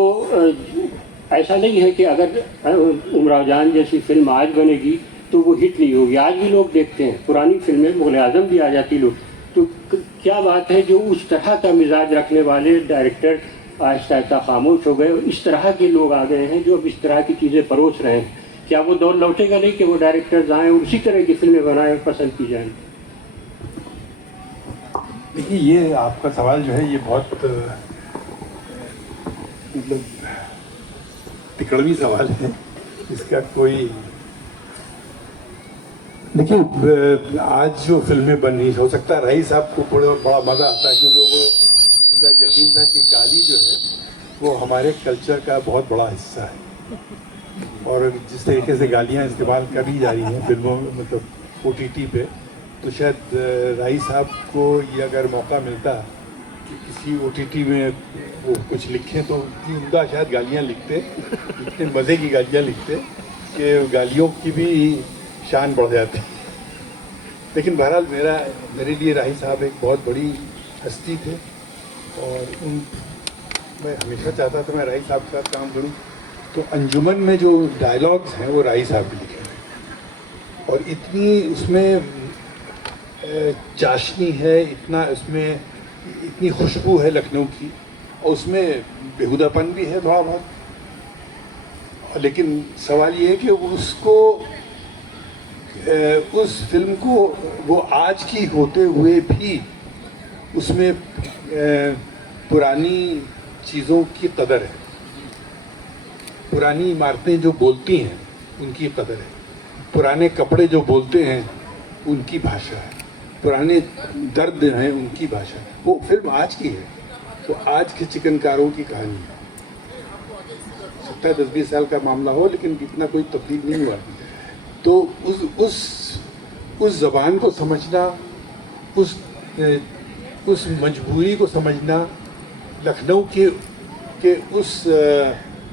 ऐसा नहीं है कि अगर उमराव जान जैसी फिल्म आज बनेगी तो वो हिट नहीं होगी। आज भी लोग देखते हैं, पुरानी फिल्में मुग़ल आज़म भी आ जाती लोग। तो क्या बात है जो उस तरह का मिजाज रखने वाले डायरेक्टर आहिस्ता आहिस्ता खामोश हो गए, इस तरह के लोग आ गए हैं जो अब इस तरह की चीज़ें परोस रहे हैं। क्या वो दौर लौटेगा नहीं कि वो डायरेक्टर्स आएँ और उसी तरह की फिल्में बनाएं और पसंद की जाएँ? देखिए, ये आपका सवाल जो है ये बहुत मतलब तिकड़वी सवाल है, इसका कोई देखिए आज जो फिल्में बन रही, हो सकता है रही साहब को बड़ा मज़ा आता है क्योंकि वो उसका यकीन था कि गाली जो है वो हमारे कल्चर का बहुत बड़ा हिस्सा है, और जिस तरीके से गालियाँ इस्तेमाल करी जा रही हैं फिल्मों में, मतलब OTT पे, तो शायद राही साहब को ये अगर मौका मिलता कि किसी OTT में वो कुछ लिखें तो इतनी उम्दा शायद गालियाँ लिखते, इतने मज़े की गालियाँ लिखते कि गालियों की भी शान बढ़ जाती। लेकिन बहरहाल मेरे लिए राही साहब एक बहुत बड़ी हस्ती थे, और मैं हमेशा चाहता था मैं राही साहब के साथ काम करूं। तो अंजुमन में जो डायलॉग्स हैं वो राही साहब के लिखे हैं, और इतनी उसमें चाशनी है, इतना उसमें इतनी खुशबू है लखनऊ की, और उसमें बेहुदापन भी है थोड़ा बहुत। लेकिन सवाल ये है कि उसको उस फिल्म को वो आज की होते हुए भी उसमें पुरानी चीज़ों की कदर है, पुरानी इमारतें जो बोलती हैं उनकी कदर है, पुराने कपड़े जो बोलते हैं उनकी भाषा है, पुराने दर्द हैं उनकी भाषा है। वो फिल्म आज की है, तो आज के चिकनकारों की कहानी है। सकता है 10-20 साल का मामला हो, लेकिन इतना कोई तब्दील नहीं हुआ। तो उस ज़बान को समझना, उस मजबूरी को समझना, लखनऊ के कि उस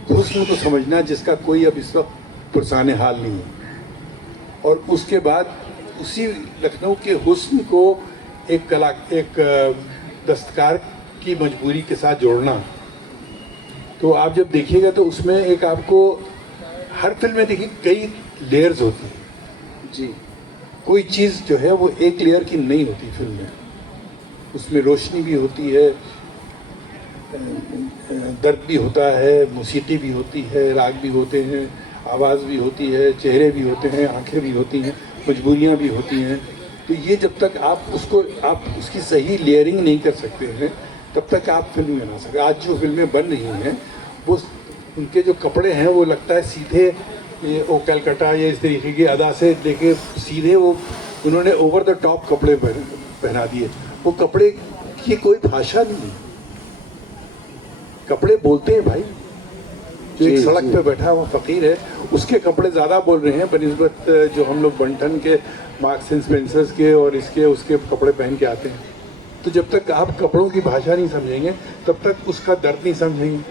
हुस्न को समझना जिसका कोई अब इस वक्त पुरसाने हाल नहीं है, और उसके बाद उसी लखनऊ के हुस्न को एक दस्तकार की मजबूरी के साथ जोड़ना। तो आप जब देखिएगा तो उसमें एक आपको हर फिल्म में देखिए कई लेयर्स होती हैं जी। कोई चीज़ जो है वो एक लेयर की नहीं होती फिल्म में। उसमें रोशनी भी होती है, दर्द भी होता है, मौसीकी भी होती है, राग भी होते हैं, आवाज़ भी होती है, चेहरे भी होते हैं, आंखें भी होती हैं, मजबूरियाँ भी होती हैं। तो ये जब तक आप उसकी सही लेयरिंग नहीं कर सकते हैं तब तक आप फिल्म में बना सकते। आज जो फिल्में बन रही हैं वो उनके जो कपड़े हैं वो लगता है सीधे वो कलकत्ता या इस तरीके की अदा से लेके सीधे वो उन्होंने ओवर द टॉप कपड़े पहना दिए। वो कपड़े की कोई भाषा नहीं है, कपड़े बोलते हैं भाई। जो एक सड़क पे बैठा हुआ फकीर है उसके कपड़े ज़्यादा बोल रहे हैं बनिस्बत जो हम लोग बंटन के, मार्क्स एंड स्पेंसर्स के और उसके कपड़े पहन के आते हैं। तो जब तक आप कपड़ों की भाषा नहीं समझेंगे तब तक उसका दर्द नहीं समझेंगे।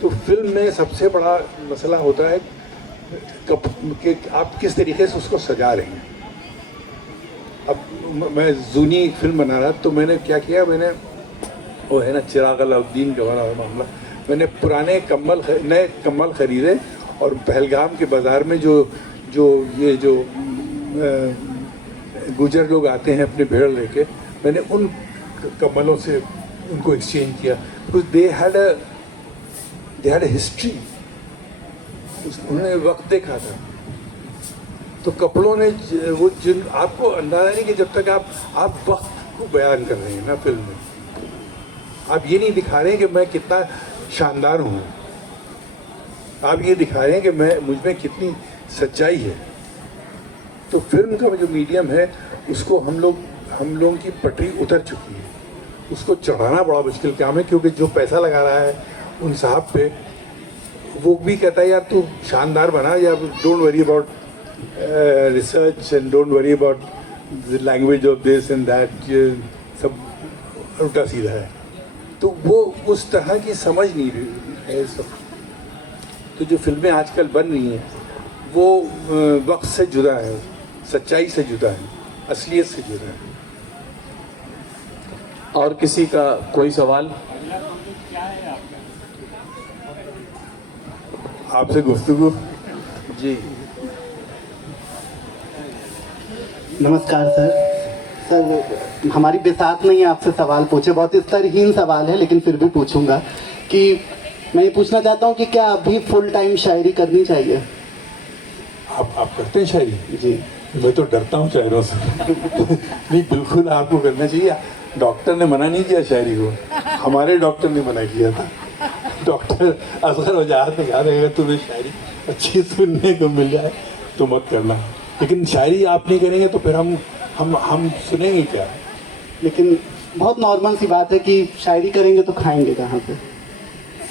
तो फिल्म में सबसे बड़ा मसला होता है कि आप किस तरीके से उसको सजा रहे हैं। अब मैं जूनी फिल्म बना रहा तो मैंने क्या किया, मैंने वो है ना चिराग अलाउद्दीन का वाला मामला, मैंने पुराने नए कम्बल ख़रीदे और पहलगाम के बाज़ार में जो गुजर लोग आते हैं अपने भेड़ लेके, मैंने उन कम्बलों से उनको एक्सचेंज किया। Because they had a history, उन्होंने वक्त देखा था। तो कपड़ों ने वो जिन आपको अंदाज़ा नहीं कि जब तक आप वक्त को बयान कर रहे हैं ना फिल्म में, आप ये नहीं दिखा रहे हैं कि मैं कितना शानदार हूँ, आप ये दिखा रहे हैं कि मुझ में कितनी सच्चाई है। तो फिल्म का जो मीडियम है उसको हम लोगों की पटरी उतर चुकी है, उसको चढ़ाना बड़ा मुश्किल काम है। क्योंकि जो पैसा लगा रहा है उन साहब पे, वो भी कहता है यार तू शानदार बना, या don't worry about research and don't worry about the language of this and that, सब उल्टा सीधा है। तो वो उस तरह की समझ नहीं रही है सब। तो जो फिल्में आजकल बन रही हैं वो वक्त से जुदा है, सच्चाई से जुदा है, असलियत से जुदा है। और किसी का कोई सवाल? आपसे गुफ्तगू। जी नमस्कार सर, हमारी बिसात नहीं है आपसे सवाल पूछे, बहुत स्तरहीन सवाल है लेकिन फिर भी पूछूंगा कि मैं ये पूछना चाहता हूँ कि क्या अभी फुल टाइम शायरी करनी चाहिए? आप करते हैं शायरी? जी। मैं तो डरता हूँ शायरों से। नहीं, बिल्कुल आपको करना चाहिए। डॉक्टर ने मना नहीं किया शायरी को, हमारे डॉक्टर ने मना किया था। डॉक्टर असगर वजाहत ने कहा अगर तुम्हें शायरी अच्छी सुनने को मिल जाए तो मत करना, लेकिन शायरी आप नहीं करेंगे तो फिर हम सुनेंगे क्या? लेकिन बहुत नॉर्मल सी बात है कि शायरी करेंगे तो खाएंगे कहाँ पे?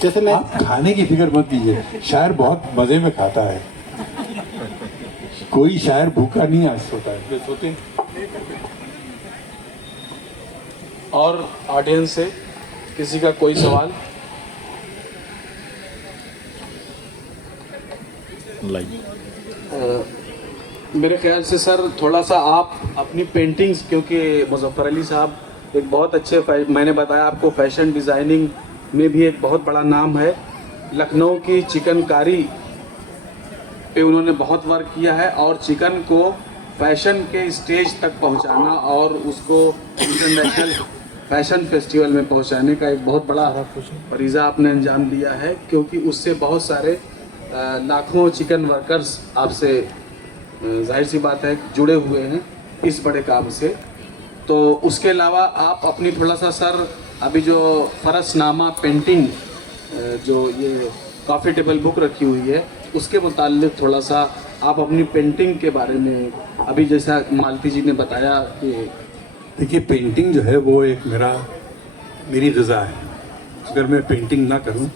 जैसे मैं आप खाने की फिक्र मत कीजिए, शायर बहुत मज़े में खाता है, कोई शायर भूखा नहीं आज सोता है, सोते हैं। और ऑडियंस से किसी का कोई सवाल? मेरे ख्याल से सर थोड़ा सा आप अपनी पेंटिंग्स, क्योंकि मुज़फ़्फ़र अली साहब एक बहुत अच्छे मैंने बताया आपको फैशन डिज़ाइनिंग में भी एक बहुत बड़ा नाम है। लखनऊ की चिकनकारी पे उन्होंने बहुत वर्क किया है और चिकन को फैशन के स्टेज तक पहुंचाना और उसको इंटरनेशनल फैशन फेस्टिवल में पहुंचाने का एक बहुत बड़ा फरीज़ा आपने अंजाम दिया है, क्योंकि उससे बहुत सारे लाखों चिकन वर्कर्स आपसे जाहिर सी बात है जुड़े हुए हैं इस बड़े काम से। तो उसके अलावा आप अपनी थोड़ा सा सर अभी जो फरसनामा पेंटिंग जो ये कॉफ़ी टेबल बुक रखी हुई है उसके मुताल्लिक थोड़ा सा आप अपनी पेंटिंग के बारे में, अभी जैसा मालती जी ने बताया कि देखिए पेंटिंग जो है वो एक मेरी ग़िज़ा है। अगर मैं पेंटिंग ना करूं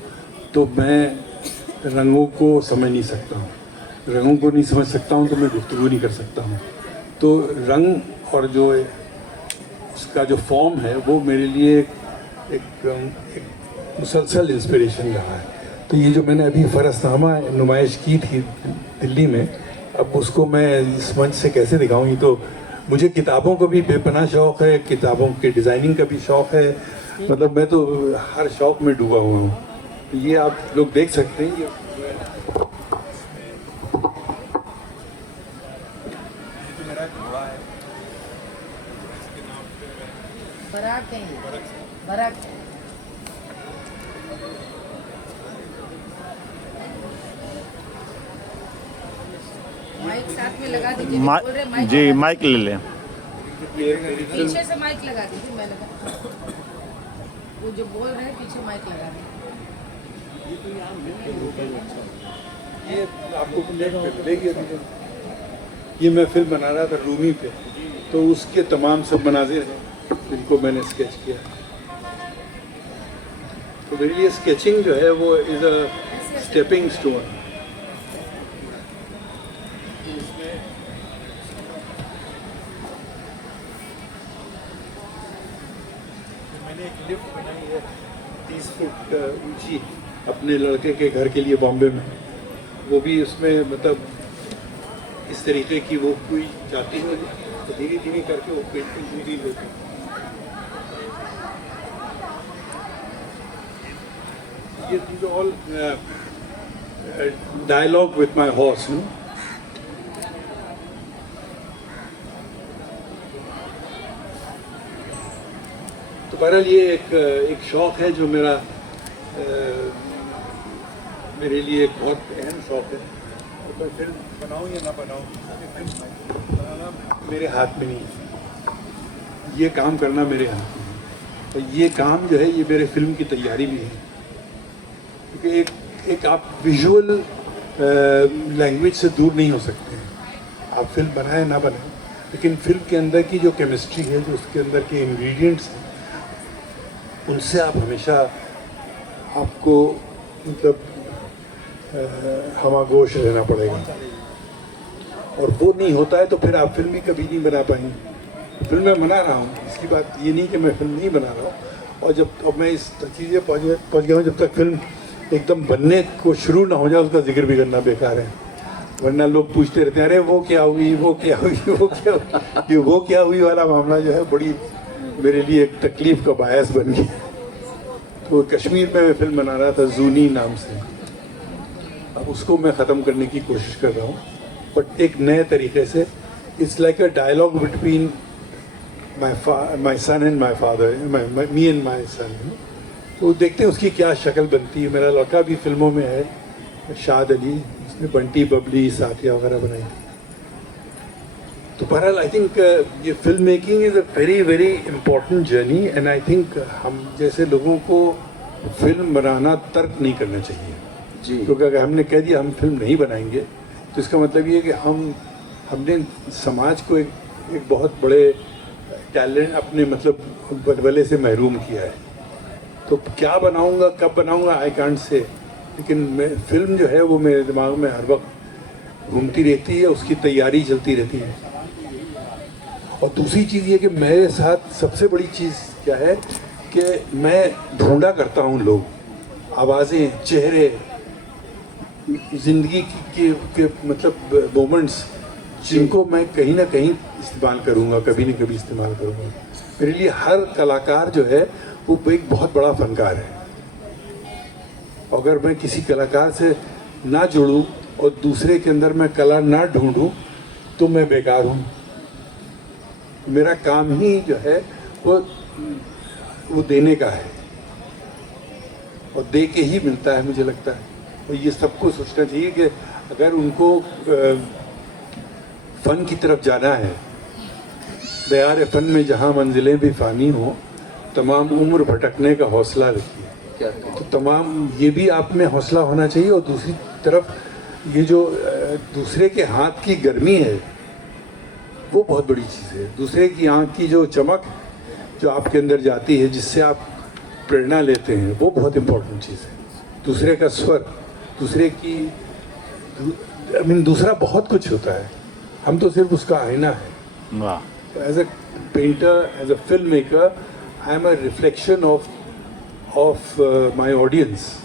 तो मैं रंगों को समझ नहीं सकता हूं, रंगों को नहीं समझ सकता हूं तो मैं गुफ्तगू नहीं कर सकता हूं। तो रंग और जो उसका जो फॉर्म है वो मेरे लिए एक मुसलसल इंस्पिरेशन रहा है। तो ये जो मैंने अभी फ़रसनामा नुमाइश की थी दिल्ली में, अब उसको मैं इस मंच से कैसे दिखाऊं? ये तो मुझे किताबों का भी बेपनाह शौक़ है, किताबों के डिज़ाइनिंग का भी शौक़ है, मतलब मैं तो हर शौक़ में डूबा हुआ हूँ। तो ये आप लोग देख सकते हैं। ये बराक है ये, बराक है। माइक साथ में लगा दीजिए। बोल रहे माइक जी लगा माइक ले लें। दीजिए। पीछे से माइक लगा दीजिए, मैं लगा। वो जो बोल रहे हैं पीछे माइक लगा दीजिए। ये आपको मिलेगी अभी। ये मैं फिल्म बना रहा था रूमी पे, तो उसके तमाम सब मनाजिर हैं जिनको मैंने स्केच किया। तो मेरे लिए स्केचिंग जो है वो इज़ अ स्टेपिंग स्टोन। मैंने एक लिफ्ट बनाई है 30 फुट ऊंची अपने लड़के के घर के लिए बॉम्बे में। वो भी उसमें मतलब इस तरीके की वो कोई जाती हो तो धीरे धीरे करके वो पेंटिंग पूरी होती। ये these are all dialogue with my horse, no? तो बहरहाल ये एक शौक़ है जो मेरा मेरे लिए एक बहुत अहम शौक़ है। तो मैं फिल्म बनाऊँ या ना बनाऊँ, फिल्म बनाना मेरे हाथ में नहीं है। ये काम करना मेरे हाथ में है। तो ये काम जो है ये मेरे फिल्म की तैयारी भी है, क्योंकि एक आप विजुअल लैंग्वेज से दूर नहीं हो सकते हैं। आप फिल्म बनाएं ना बनाएं, लेकिन फिल्म के अंदर की जो केमिस्ट्री है, जो उसके अंदर के इंग्रेडिएंट्स हैं, उनसे आप हमेशा आपको मतलब हमागोश रहना पड़ेगा। और वो नहीं होता है तो फिर आप फिल्म भी कभी नहीं बना पाएंगे। फिल्म मैं बना रहा हूँ, इसकी बात ये नहीं कि मैं फिल्म नहीं बना रहा हूँ। और जब अब मैं इस चीज़ें पहुँच गया हूँ, जब तक फिल्म एकदम बनने को शुरू ना हो जाए उसका जिक्र भी करना बेकार है। वरना लोग पूछते रहते हैं, अरे वो क्या हुई, वो क्या हुई, वो क्या हुई। ये वो क्या हुई वाला मामला जो है बड़ी मेरे लिए एक तकलीफ़ का बायस बन गया। तो कश्मीर में मैं फिल्म बना रहा था जूनी नाम से, अब उसको मैं ख़त्म करने की कोशिश कर रहा हूँ, बट एक नए तरीके से। It's like a dialogue between my son and my father, me and my son. तो देखते हैं उसकी क्या शक्ल बनती है। मेरा लड़का भी फिल्मों में है, शाद अली, उसने बंटी बबली साथिया वगैरह बनाई थी। तो बहरहाल आई थिंक ये film making is a very very important journey, and I think हम जैसे लोगों को फिल्म बनाना तर्क नहीं करना चाहिए जी। क्योंकि अगर हमने कह दिया हम फिल्म नहीं बनाएंगे तो इसका मतलब ये है कि हमने समाज को एक बहुत बड़े टैलेंट अपने मतलब बलबले से महरूम किया है। तो क्या बनाऊंगा, कब बनाऊंगा, आई कांट से। लेकिन मैं फिल्म जो है वो मेरे दिमाग में हर वक्त घूमती रहती है, उसकी तैयारी चलती रहती है। और दूसरी चीज़ ये कि मेरे साथ सबसे बड़ी चीज़ क्या है कि मैं ढूंढा करता हूँ लोग, आवाज़ें, चेहरे, ज़िंदगी के मतलब मोमेंट्स जिनको मैं कहीं ना कहीं इस्तेमाल करूँगा, कभी न कभी इस्तेमाल करूँगा। मेरे लिए हर कलाकार जो है वो एक बहुत बड़ा फनकार है। अगर मैं किसी कलाकार से ना जुड़ूं और दूसरे के अंदर मैं कला ना ढूंढूं तो मैं बेकार हूँ। मेरा काम ही जो है वो देने का है, और दे के ही मिलता है मुझे लगता है। और ये सबको सोचना चाहिए कि अगर उनको फ़न की तरफ जाना है, दयार फ़न में जहाँ मंजिलें भी फ़ानी हो, तमाम उम्र भटकने का हौसला रखिए। तो तमाम ये भी आप में हौसला होना चाहिए। और दूसरी तरफ ये जो दूसरे के हाथ की गर्मी है वो बहुत बड़ी चीज़ है। दूसरे की आँख की जो चमक जो आपके अंदर जाती है, जिससे आप प्रेरणा लेते हैं, वो बहुत इम्पोर्टेंट चीज़ है। दूसरे का स्वर, दूसरे की दूसरा बहुत कुछ होता है, हम तो सिर्फ उसका आईना है। वाह। As a painter, as a film maker, I am a reflection of of my audience.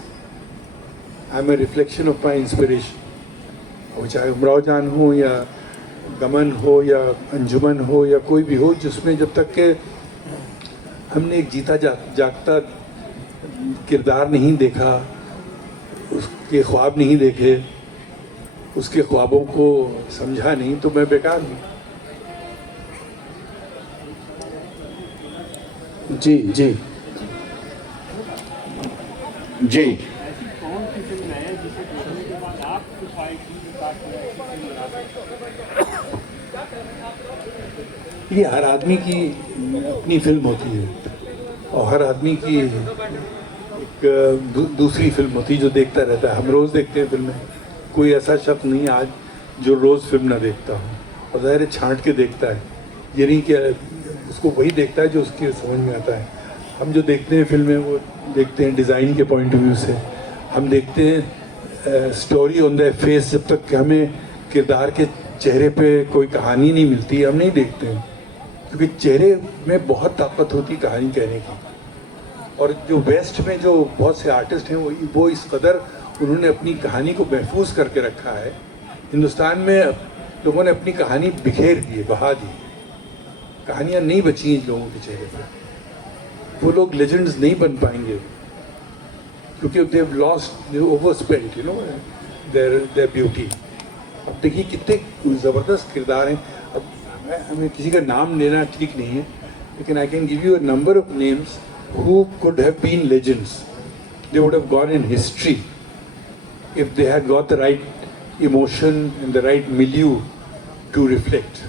I'm a reflection of my inspiration. वो चाहे उमराव जान हो या गमन हो या अंजुमन हो या कोई भी हो, जिसमें जब तक के हमने एक जीता जागता किरदार नहीं देखा, उसके ख्वाब नहीं देखे, उसके ख्वाबों को समझा नहीं, तो मैं बेकार हूँ। जी जी जी कौन सी फिल्म है जिसे देखने के बाद आप कुछ आएगी ये हर आदमी की अपनी फिल्म होती है और हर आदमी की एक दूसरी फिल्म होती है जो देखता रहता है। हम रोज़ देखते हैं फिल्में, कोई ऐसा शख्स नहीं आज जो रोज़ फिल्म ना देखता हो, और ज़ाहिर है छांट के देखता है, ये नहीं कि उसको वही देखता है जो उसके समझ में आता है। हम जो देखते हैं फिल्में वो देखते हैं डिज़ाइन के पॉइंट ऑफ व्यू से, हम देखते हैं स्टोरी ऑन द फेस। जब तक कि हमें किरदार के चेहरे पे कोई कहानी नहीं मिलती हम नहीं देखते हैं, क्योंकि चेहरे में बहुत ताकत होती कहानी कहने की। और जो वेस्ट में जो बहुत से आर्टिस्ट हैं वो इस कदर उन्होंने अपनी कहानी को महफूज करके रखा है। हिंदुस्तान में लोगों ने अपनी कहानी बिखेर दी, बहा दी, कहानियाँ नहीं बची हैं लोगों के चेहरे पर। वो लोग लेजेंड्स नहीं बन पाएंगे क्योंकि they've lost, they over spent their beauty. अब देखिए कितने ज़बरदस्त किरदार हैं। अब हमें किसी का नाम लेना ठीक नहीं है, लेकिन I can give you a number of names who could have been legends. They would have gone in history if they had got the right emotion and the right milieu to reflect.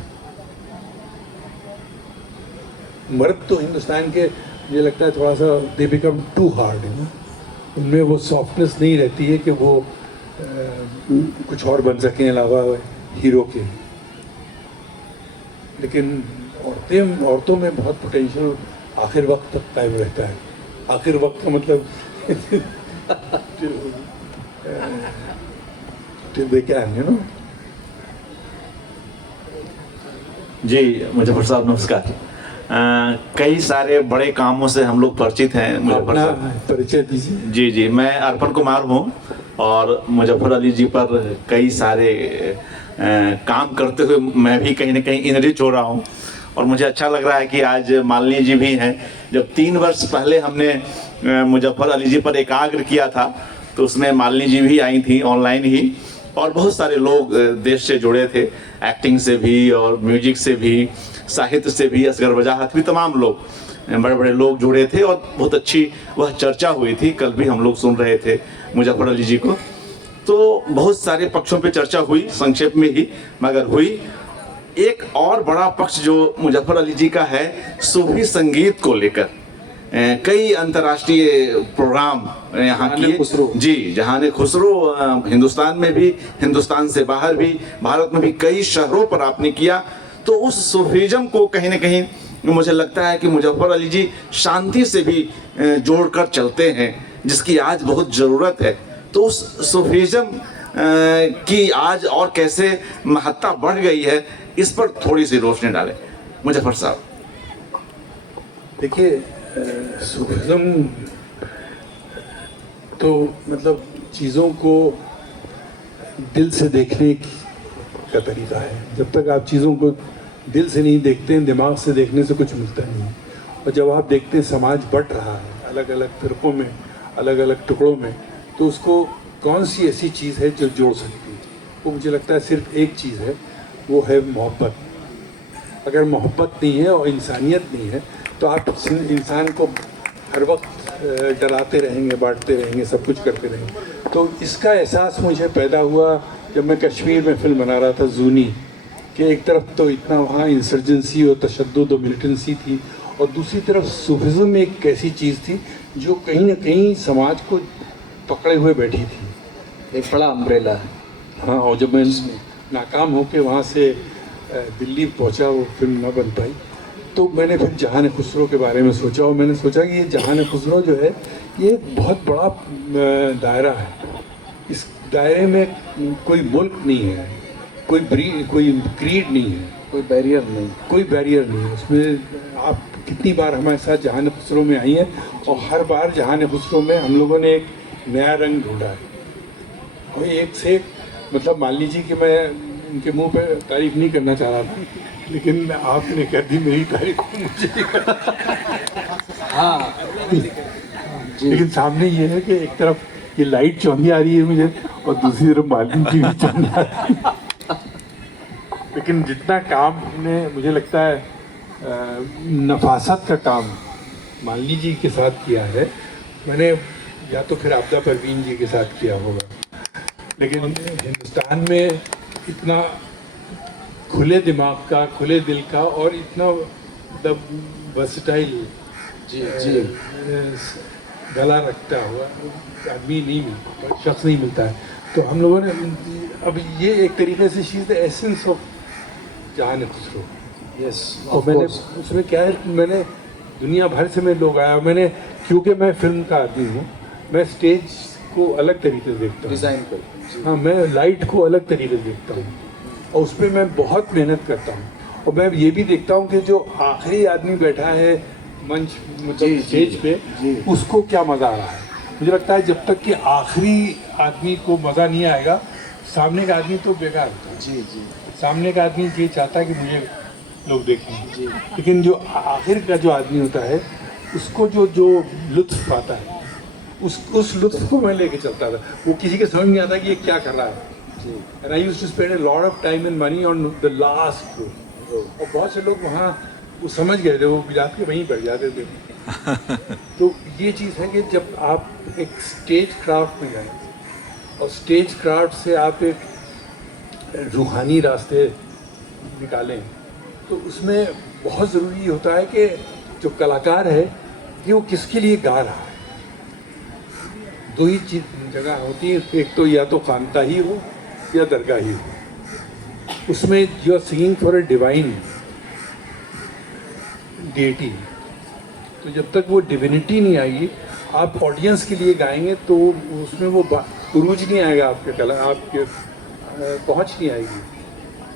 मर्द तो हिंदुस्तान के मुझे लगता है थोड़ा सा they become too hard, उनमें वो सॉफ्टनेस नहीं रहती है कि वो कुछ और बन सकें अलावा हीरो के। लेकिन औरतों में बहुत पोटेंशियल आखिर वक्त तक कायम रहता है। आखिर वक्त का मतलब till they can, जी मुजफ्फर साहब नमस्कार। कई सारे बड़े कामों से हम लोग परिचित हैं मुजफ्फर अपना साहब। परिचय दीजिए। जी जी, मैं अर्पण कुमार हूँ और मुजफ्फर अली जी पर कई सारे काम करते हुए मैं भी कहीं ना कहीं इनरिच हो रहा हूँ, और मुझे अच्छा लग रहा है कि आज मालिनी जी भी हैं। जब 3 वर्ष पहले हमने मुजफ्फर अली जी पर एकाग्र किया था तो उसमें मालिनी जी भी आई थी ऑनलाइन ही, और बहुत सारे लोग देश से जुड़े थे, एक्टिंग से भी और म्यूजिक से भी, साहित्य से भी, असगर वजाहत भी, तमाम लोग, बड़े बड़े लोग जुड़े थे और बहुत अच्छी वह चर्चा हुई थी। कल भी हम लोग सुन रहे थे मुजफ्फर अली जी को, तो बहुत सारे पक्षों पे चर्चा हुई, संक्षेप में ही मगर हुई। एक और बड़ा पक्ष जो मुजफ्फर अली जी का है सूफी संगीत को लेकर, कई अंतर्राष्ट्रीय प्रोग्राम यहाँ किए। जी, जहान खुसरो हिंदुस्तान में भी, हिंदुस्तान से बाहर भी, भारत में भी कई शहरों पर आपने किया। तो उस सूफीज़म को कहीं ना कहीं मुझे लगता है कि मुजफ्फर अली जी शांति से भी जोड़कर चलते हैं, जिसकी आज बहुत ज़रूरत है। तो उस सूफीज़म की आज और कैसे महत्ता बढ़ गई है, इस पर थोड़ी सी रोशनी डालें मुजफ्फर साहब। देखिए, सूफिज़्म तो मतलब चीज़ों को दिल से देखने का तरीका है। जब तक आप चीज़ों को दिल से नहीं देखते हैं, दिमाग से देखने से कुछ मिलता नहीं है। और जब आप देखते हैं समाज बट रहा है अलग अलग फ़िरक़ों में, अलग अलग टुकड़ों में, तो उसको कौन सी ऐसी चीज़ है जो जोड़ सकती है? वो मुझे लगता है सिर्फ एक चीज़ है, वो है मोहब्बत। अगर मोहब्बत नहीं है और इंसानियत नहीं है तो आप इंसान को हर वक्त डराते रहेंगे, बांटते रहेंगे, सब कुछ करते रहेंगे। तो इसका एहसास मुझे पैदा हुआ जब मैं कश्मीर में फिल्म बना रहा था जूनी, कि एक तरफ तो इतना वहाँ इंसर्जेंसी और तशद्दुद और मिलिटेंसी थी, और दूसरी तरफ सूफिज़्म एक ऐसी चीज़ थी जो कहीं ना कहीं समाज को पकड़े हुए बैठी थी, एक बड़ा अम्ब्रेला। हाँ, और जब मैं नाकाम होकर वहाँ से दिल्ली पहुँचा, वो फिल्म ना बन पाई, तो मैंने फिर जहान खुसरो के बारे में सोचा, और मैंने सोचा कि ये जहान खुसरो जो है ये बहुत बड़ा दायरा है। इस दायरे में कोई मुल्क नहीं है, कोई क्रीड नहीं है, कोई बैरियर नहीं। कोई बैरियर नहीं है उसमें। आप कितनी बार हमारे साथ जहान खुसरो में आई हैं और हर बार जहान खुसरो में हम लोगों ने एक नया रंग ढूंढा है और एक से एक, मतलब मान लीजिए कि मैं उनके मुंह पे तारीफ नहीं करना चाह रहा था, लेकिन आपने कर दी मेरी तारीफ मुझे नहीं करना। हाँ लेकिन सामने ये है कि एक तरफ ये लाइट चौंधी आ रही है मुझे और दूसरी तरफ मालिनी जी भी चौंधी आ रही है। लेकिन जितना काम हमने, मुझे लगता है नफासत का काम मालिनी जी के साथ किया है, मैंने या तो फिर आपदा परवीन जी के साथ किया होगा, लेकिन हिंदुस्तान में इतना खुले दिमाग का, खुले दिल का और इतना वर्सटाइल जी जी गला रखता हुआ आदमी नहीं मिलता, शख्स नहीं मिलता है। तो हम लोगों ने अब ये एक तरीके से she is the essence of जहान खुसरो। यस और मैंने उसमें क्या है, मैंने दुनिया भर से मैं लोग आया, मैंने क्योंकि मैं फिल्म का आदमी हूँ, मैं स्टेज को अलग तरीके से देखता हूँ, डिज़ाइन को। हाँ, मैं लाइट को अलग तरीके से देखता हूँ और उस पर मैं बहुत मेहनत करता हूँ। और मैं ये भी देखता हूँ कि जो आखिरी आदमी बैठा है मंच, मतलब स्टेज पे, उसको क्या मज़ा आ रहा है। मुझे लगता है जब तक कि आखिरी आदमी को मज़ा नहीं आएगा, सामने का आदमी तो बेकार होता है। जी जी सामने का आदमी ये चाहता है कि मुझे लोग देखें, लेकिन जो आखिर का जो आदमी होता है उसको जो लुत्फ पाता है, उस लुत्फ को मैं लेके चलता था। वो किसी के समझ नहीं आता कि ये क्या कर रहा है। And I used to spend a lot of time and money on the last row. और बहुत से लोग वहाँ वो समझ गए थे, वो जाके वहीं बैठ जाते थे। तो ये चीज़ है कि जब आप एक स्टेज क्राफ्ट में गए और स्टेज क्राफ्ट से आप एक रूहानी रास्ते निकालें, तो उसमें बहुत ज़रूरी होता है कि जो कलाकार है कि वो किसके लिए गा रहा है। दो ही चीज जगह होती है, एक तो या तो खानकाही हो या दरगाही हो। उसमें you are singing for a divine deity. तो जब तक वो डिविनिटी नहीं आएगी, आप ऑडियंस के लिए गाएंगे तो उसमें वो उरूज नहीं आएगा, आपके पहुंच नहीं आएगी।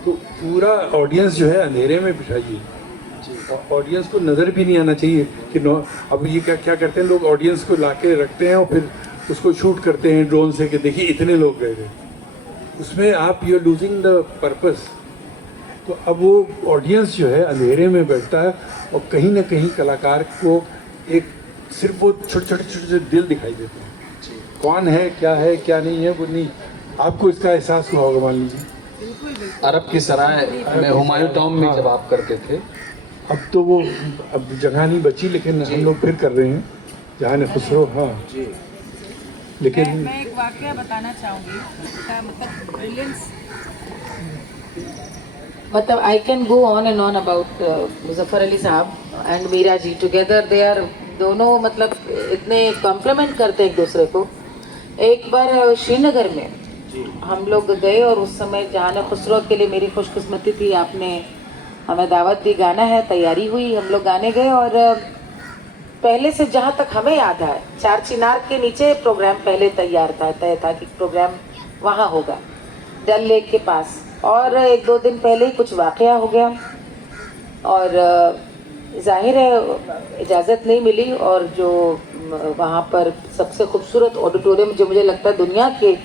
तो पूरा ऑडियंस जो है अंधेरे में बिठाइए। ऑडियंस को नज़र भी नहीं आना चाहिए कि अब ये क्या करते हैं लोग, ऑडियंस को लाके रखते हैं और फिर उसको शूट करते हैं ड्रोन से कि देखिए इतने लोग गए थे। उसमें आप you are losing the purpose. तो अब वो ऑडियंस जो है अंधेरे में बैठता है और कहीं ना कहीं कलाकार को एक सिर्फ वो छोटे छोटे दिल दिखाई देते हैं। कौन है क्या नहीं है वो नहीं। आपको इसका एहसास हुआ होगा, मान लीजिए अरब की सराय में हुमायूं टॉम में जब आप करते थे, अब तो वो अब जगह नहीं बची, लेकिन हम लोग फिर कर रहे हैं जहान खुसरो। हाँ जी लेकिन मैं एक वाकया बताना चाहूँगी, मतलब ब्रिलियंस, मतलब I can go on and on about Muzaffar Ali साहब and Meera ji together. They are दोनों मतलब इतने कॉम्प्लीमेंट करते एक दूसरे को। एक बार श्रीनगर में हम लोग गए और उस समय जहान खुसरो के लिए मेरी खुशकिस्मती थी, आपने हमें दावत दी, गाना है, तैयारी हुई, हम लोग गाने गए। और पहले से जहाँ तक हमें याद है, चार चिनार के नीचे प्रोग्राम पहले तैयार था, तय था कि प्रोग्राम वहाँ होगा डल लेक के पास। और एक दो दिन पहले ही कुछ वाकया हो गया और जाहिर है इजाज़त नहीं मिली। और जो वहाँ पर सबसे खूबसूरत ऑडिटोरियम, जो मुझे लगता है दुनिया के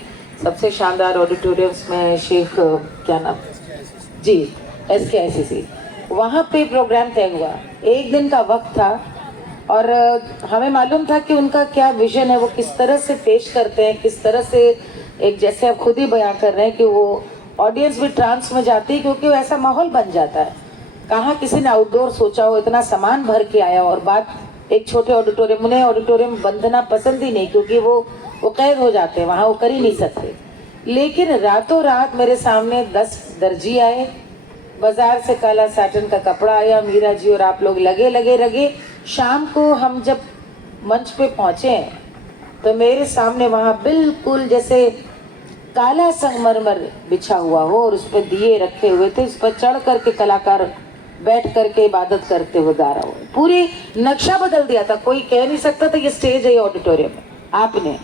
सबसे शानदार ऑडिटोरियम्स में, शेख क्या नाम जी, SKICC, वहाँ पे प्रोग्राम तय हुआ। एक दिन का वक्त था और हमें मालूम था कि उनका क्या विजन है, वो किस तरह से पेश करते हैं, किस तरह से एक, जैसे आप खुद ही बयां कर रहे हैं कि वो ऑडियंस भी ट्रांस में जाती है क्योंकि ऐसा माहौल बन जाता है। कहाँ किसी ने आउटडोर सोचा हो, इतना सामान भर के आया और बात एक छोटे ऑडिटोरियम, उन्हें ऑडिटोरियम बंधना पसंद ही नहीं क्योंकि वो कैद हो जाते हैं वहाँ, वो कर ही नहीं सकते। लेकिन रातों रात मेरे सामने 10 दर्जी आए, बाजार से काला साटन का कपड़ा आया, मीरा जी और आप लोग लगे। शाम को हम जब मंच पे पहुँचे तो मेरे सामने वहाँ बिल्कुल जैसे काला संगमरमर बिछा हुआ हो और उस पर दिए रखे हुए थे, उस पर चढ़ करके कलाकार बैठ करके इबादत करते हुए गा रहा हो। पूरी नक्शा बदल दिया था, कोई कह नहीं सकता था ये स्टेज है, ये ऑडिटोरियम है। आपने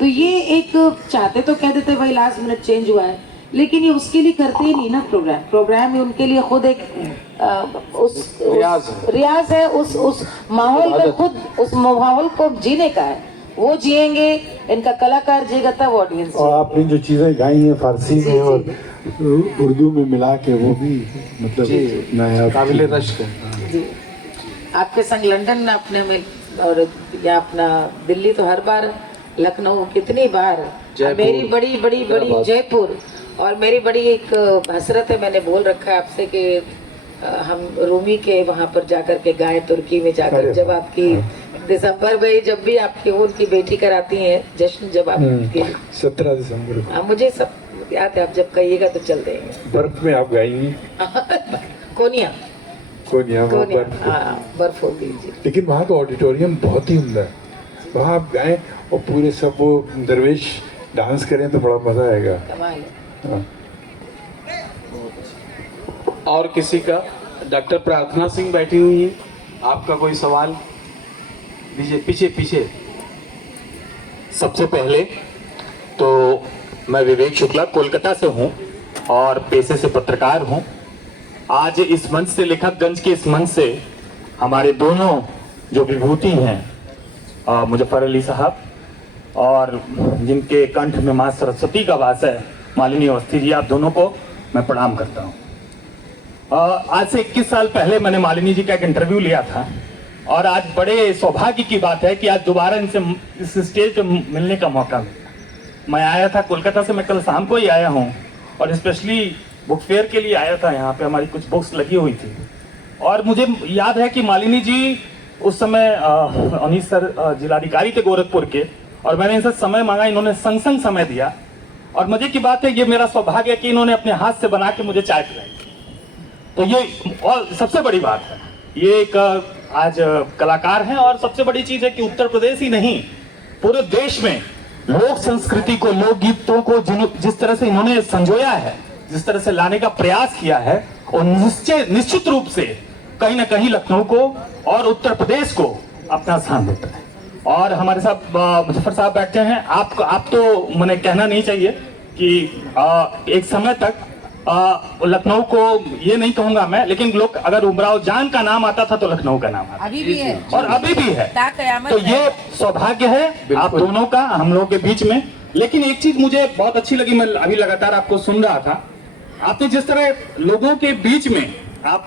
तो ये एक चाहते तो कह देते भाई लास्ट मिनट चेंज हुआ है, लेकिन ये उसके लिए करते ही नहीं ना प्रोग्राम ही उनके लिए खुद एक रियाज है, उस माहौल में खुद उस माहौल को जीने का है। वो जिएंगे, इनका कलाकार जिएगा तब ऑडियंस। और आपने जो चीज़ें गाई हैं फारसी में और उर्दू में मिला के वो भी मतलब नया काबिल रश्क है। जी, आपके संग लंदन आपने में और या अपना दिल्ली तो हर बार, लखनऊ कितनी बार, मेरी बड़ी बड़ी बड़ी जयपुर, और मेरी बड़ी एक हसरत है, मैंने बोल रखा है आपसे कि हम रूमी के वहाँ पर जाकर के गाए, तुर्की में जाकर, जब आपकी दिसंबर में जब भी आपकी उनकी बेटी कराती हैं जश्न, जब आपकी 17 दिसंबर को। हाँ, मुझे सब याद है, आप जब कहिएगा तो चल देंगे। बर्फ में आप गाएंगी कोनिया बर्फ होगी जी। लेकिन वहाँ का ऑडिटोरियम बहुत ही उम्दा है, वहाँ आप गाएं और पूरे सब वो दरवेश डांस करें तो बड़ा मजा आएगा। कमाल है। हाँ। और किसी का? डॉक्टर प्रार्थना सिंह बैठी हुई है, आपका कोई सवाल? दीजिए, पीछे पीछे। सबसे पहले तो मैं विवेक शुक्ला कोलकाता से हूं और पेशे से पत्रकार हूं। आज इस मंच से, लेखकगंज के इस मंच से हमारे दोनों जो विभूति हैं मुजफ्फर अली साहब और जिनके कंठ में माँ सरस्वती का वास है मालिनी अवस्थी जी, आप दोनों को मैं प्रणाम करता हूं। आज से 21 साल पहले मैंने मालिनी जी का एक इंटरव्यू लिया था और आज बड़े सौभाग्य की बात है कि आज दोबारा इनसे इस स्टेज पे मिलने का मौका मिला। मैं आया था कोलकाता से, मैं कल शाम को ही आया हूँ और स्पेशली बुक फेयर के लिए आया था। यहाँ पे हमारी कुछ बुक्स लगी हुई थी और मुझे याद है कि मालिनी जी उस समय अनीस सर जिलाधिकारी थे गोरखपुर के, और मैंने इनसे समय मांगा, इन्होंने संग संग समय दिया। और मजे की बात है, ये मेरा सौभाग्य है कि इन्होंने अपने हाथ से बना के मुझे चाय पिलाई। तो ये और सबसे बड़ी बात है, ये एक आज कलाकार हैं और सबसे बड़ी चीज है कि उत्तर प्रदेश ही नहीं पूरे देश में लोक संस्कृति को, लोकगीतों को जिस तरह से इन्होंने संजोया है, जिस तरह से लाने का प्रयास किया है, और निश्चित रूप से कहीं ना कहीं लखनऊ को और उत्तर प्रदेश को अपना स्थान देता है। और हमारे साथ मुजफ्फर साहब बैठे हैं। आप तो मैंने कहना नहीं चाहिए कि एक समय तक लखनऊ को ये नहीं कहूंगा मैं, लेकिन लोग अगर उमराव जान का नाम आता था तो लखनऊ का नाम आता अभी भी है और अभी भी है। तो ये सौभाग्य है आप दोनों का हम लोगों के बीच में। लेकिन एक चीज मुझे बहुत अच्छी लगी, मैं अभी लगातार आपको सुन रहा था, आपने जिस तरह लोगों के बीच में आप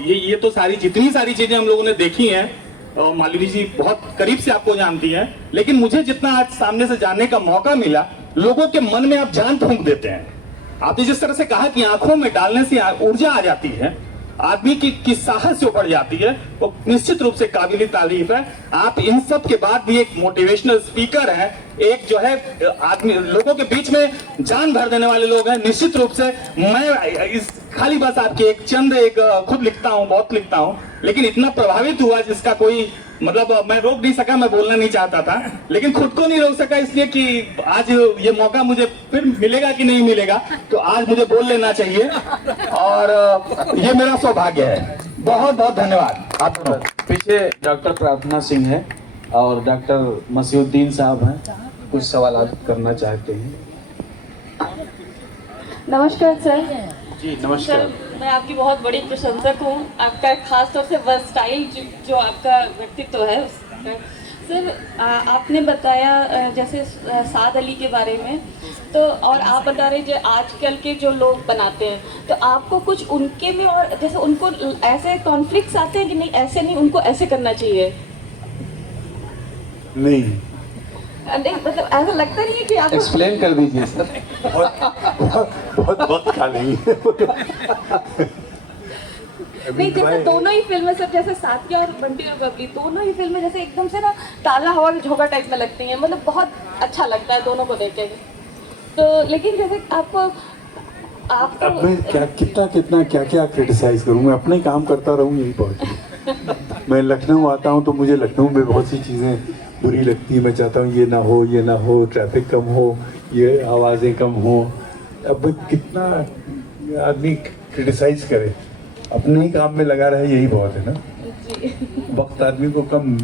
ये तो जितनी सारी चीजें हम लोगों ने देखी हैं, मालिनी जी बहुत करीब से आपको जानती है, लेकिन मुझे जितना आज सामने से जानने का मौका मिला, लोगों के मन में आप जान फूंक देते हैं। आपने जिस तरह से कहा कि आंखों में डालने से ऊर्जा आ जाती है, आदमी की साहस जो बढ़ जाती है, वो निश्चित रूप से काबिल तारीफ है। आप इन सब के बाद भी एक मोटिवेशनल स्पीकर हैं, एक जो है आदमी लोगों के बीच में जान भर देने वाले लोग हैं। निश्चित रूप से मैं इस खाली बस आपकी एक चंद खुद लिखता हूँ, बहुत लिखता हूँ, लेकिन इतना प्रभावित हुआ जिसका कोई मतलब मैं रोक नहीं सका, मैं बोलना नहीं चाहता था, लेकिन खुद को नहीं रोक सका, इसलिए कि आज ये मौका मुझे फिर मिलेगा कि नहीं मिलेगा, तो आज मुझे बोल लेना चाहिए और ये मेरा सौभाग्य है। बहुत बहुत धन्यवाद आप दोनों। पीछे डॉक्टर प्रार्थना सिंह है और डॉक्टर मसीउद्दीन साहब हैं, कुछ सवाल करना चाहते हैं। नमस्कार सर। जी नमस्कार। सर, मैं आपकी बहुत बड़ी प्रशंसक हूँ। आपका खास तौर से वर्सटाइल जो आपका व्यक्तित्व है उसका। सर आपने बताया जैसे साद अली के बारे में, तो और आप बता रहे जो आजकल के जो लोग बनाते हैं, तो आपको कुछ उनके में और जैसे उनको ऐसे कॉन्फ्लिक्ट्स आते हैं कि नहीं ऐसे नहीं, उनको ऐसे करना चाहिए? नहीं, मतलब ऐसा लगता नहीं है कि आप एक्सप्लेन कर दीजिए सर। बहुत खा नहीं। नहीं, जैसे दोनों ही फिल्में सब जैसे साथिया और बंटी और बबली, दोनों ही फिल्में जैसे एकदम से ना ताला हवा में झोंका टाइप में लगती हैं, मतलब बहुत अच्छा लगता है दोनों को देख के। तो लेकिन जैसे आपको अब मैं कितना क्या क्रिटिसाइज करूँ, मैं अपना ही काम करता रहूँ, यही बहुत। मैं लखनऊ आता हूँ तो मुझे लखनऊ में बहुत सी चीज़ें बुरी लगती है, मैं चाहता हूँ ये ना हो, ट्रैफिक कम हो, ये आवाज़ें कम हो। अब कितना आदमी क्रिटिसाइज करे, अपने ही काम में लगा रहे, यही बहुत है ना। वक्त आदमी को कम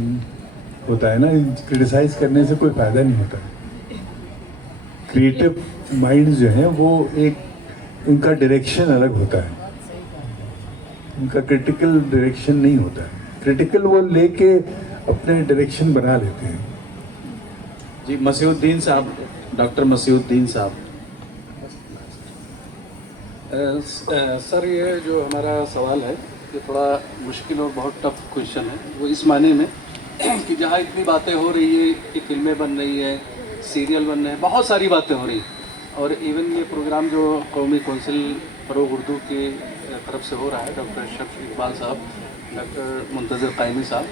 होता है ना, क्रिटिसाइज करने से कोई फायदा नहीं होता। क्रिएटिव माइंड जो है वो एक उनका डायरेक्शन अलग होता है, उनका क्रिटिकल डायरेक्शन नहीं होता है। क्रिटिकल वो लेके अपने डायरेक्शन बना लेते हैं। जी मसीहुद्दीन साहब, डॉक्टर मसीहुद्दीन साहब। सर ये जो हमारा सवाल है ये थोड़ा मुश्किल और बहुत टफ क्वेश्चन है। वो इस मायने में कि जहाँ इतनी बातें हो रही है कि फिल्में बन रही है, सीरियल बन रहे हैं, बहुत सारी बातें हो रही हैं, और इवन ये प्रोग्राम जो कौमी कौंसिल फ़रोग़ उर्दू की तरफ से हो रहा है, डॉक्टर अशरफ इकबाल साहब, डॉक्टर मुंतज़िर क़ायमी साहब,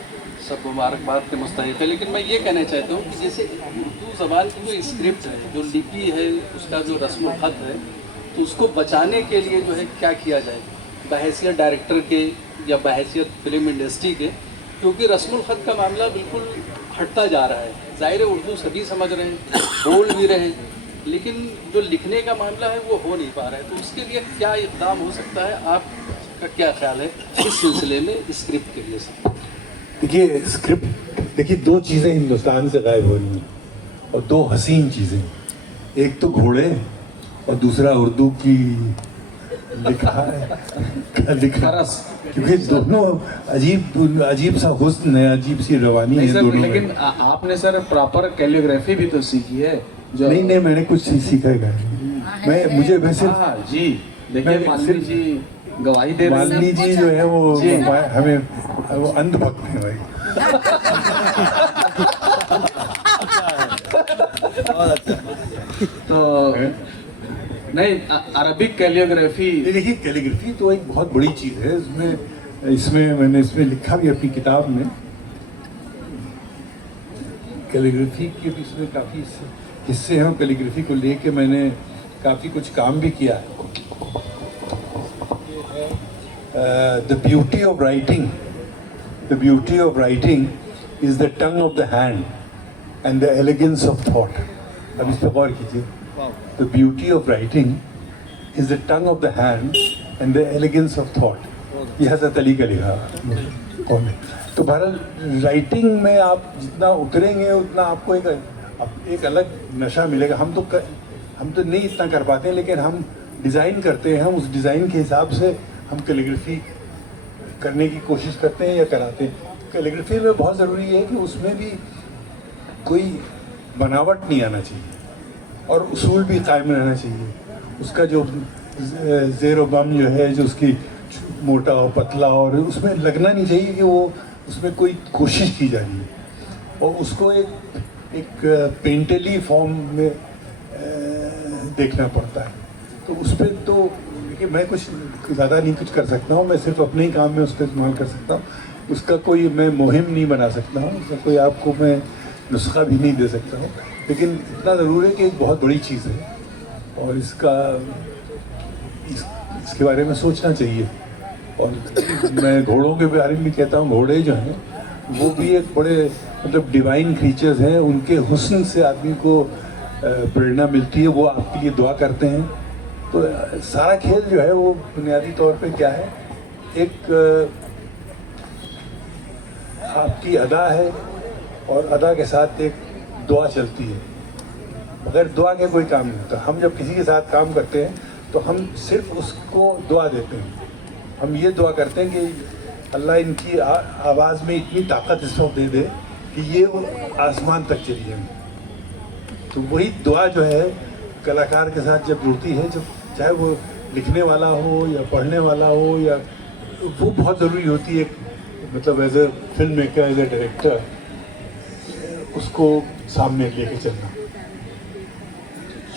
सब मुबारकबाद के मुस्तहिक़ है। लेकिन मैं ये कहना चाहता हूँ कि जैसे उर्दू ज़बान की जो स्क्रिप्ट है, जो लिपि है, उसका जो रस्म ख़त है, तो उसको बचाने के लिए जो है क्या किया जाए बहैसियत डायरेक्टर के या बहैसियत फिल्म इंडस्ट्री के, क्योंकि रस्मुल ख़त का मामला बिल्कुल हटता जा रहा है। ज़ाहिर है उर्दू सभी समझ रहे हैं, बोल भी रहे हैं, लेकिन जो लिखने का मामला है वो हो नहीं पा रहा है। तो उसके लिए क्या इक़दाम हो सकता है, आपका क्या ख्याल है इस सिलसिले में स्क्रिप्ट के लिए? सर देखिए स्क्रिप्ट, देखिए दो चीज़ें हिंदुस्तान से गायब हो रही हैं, और दो हसीन चीज़ें, एक तो घोड़े और दूसरा उर्दू की लिखा क्योंकि दोनों अजीब सा हुस्न है, अजीब सी रवानी है सर, दोनों लेकिन आपने सर प्रॉपर कैलियोग्राफी भी तो सीखी है जो नहीं मैंने कुछ सीखा है। मैं मुझे वैसे जी देखिए मालिनी जी गवाही दे रहे हैं। मालिनी जी जो है वो हमें वो अंधभक्त हैं भाई। तो नहीं अरबिक कैलियोग्राफी, देखिए कैलीग्राफी तो एक बहुत बड़ी चीज़ है। इसमें मैंने लिखा भी अपनी किताब में, कैलीग्राफी के भी इसमें काफ़ी हिस्से हैं। कैलीग्राफी को लेके मैंने काफ़ी कुछ काम भी किया है। The beauty of writing is the tongue of the hand and the elegance of thought. अब इस पर गौर कीजिए। The beauty of writing is the tongue of the hand and the elegance of thought. ये हज़रत अली का लिखा कौन है। तो बहरहाल राइटिंग में आप जितना उतरेंगे उतना आपको एक अलग नशा मिलेगा। हम तो नहीं इतना कर पाते हैं, लेकिन हम डिज़ाइन करते हैं, हम उस डिज़ाइन के हिसाब से हम कैलीग्राफी करने की कोशिश करते हैं या कराते हैं। कैलीग्राफी में बहुत ज़रूरी है कि उसमें भी कोई बनावट नहीं आना चाहिए और उसूल भी कायम रहना चाहिए। उसका जो ज़ेर बम जो है, जो उसकी मोटा और पतला, और उसमें लगना नहीं चाहिए कि वो उसमें कोई कोशिश की जा रही है, और उसको एक पेंटली फॉर्म में देखना पड़ता है। तो उस पर तो देखिए मैं कुछ ज़्यादा नहीं कुछ कर सकता हूँ, मैं सिर्फ अपने ही काम में उसका इस्तेमाल कर सकता हूँ। उसका कोई मैं मुहिम नहीं बना सकता हूँ, उसका कोई आपको मैं नुस्खा भी नहीं दे सकता हूँ। लेकिन इतना ज़रूर है कि एक बहुत बड़ी चीज़ है, और इसके बारे में सोचना चाहिए। और मैं घोड़ों के बारे में भी कहता हूँ, घोड़े जो हैं वो भी एक बड़े मतलब डिवाइन क्रीचर्स हैं। उनके हुस्न से आदमी को प्रेरणा मिलती है, वो आपके लिए दुआ करते हैं। तो सारा खेल जो है वो बुनियादी तौर पे क्या है, एक आपकी अदा है, और अदा के साथ एक दुआ चलती है। अगर दुआ के कोई काम नहीं होता। हम जब किसी के साथ काम करते हैं तो हम सिर्फ उसको दुआ देते हैं। हम ये दुआ करते हैं कि अल्लाह इनकी आवाज़ में इतनी ताकत इस वक्त दे दे कि ये वो आसमान तक चली जाए। तो वही दुआ जो है कलाकार के साथ जब जुड़ती है, जब चाहे वो लिखने वाला हो या पढ़ने वाला हो, या वो बहुत ज़रूरी होती है। मतलब as a film maker, as a director, उसको सामने लेके चलना।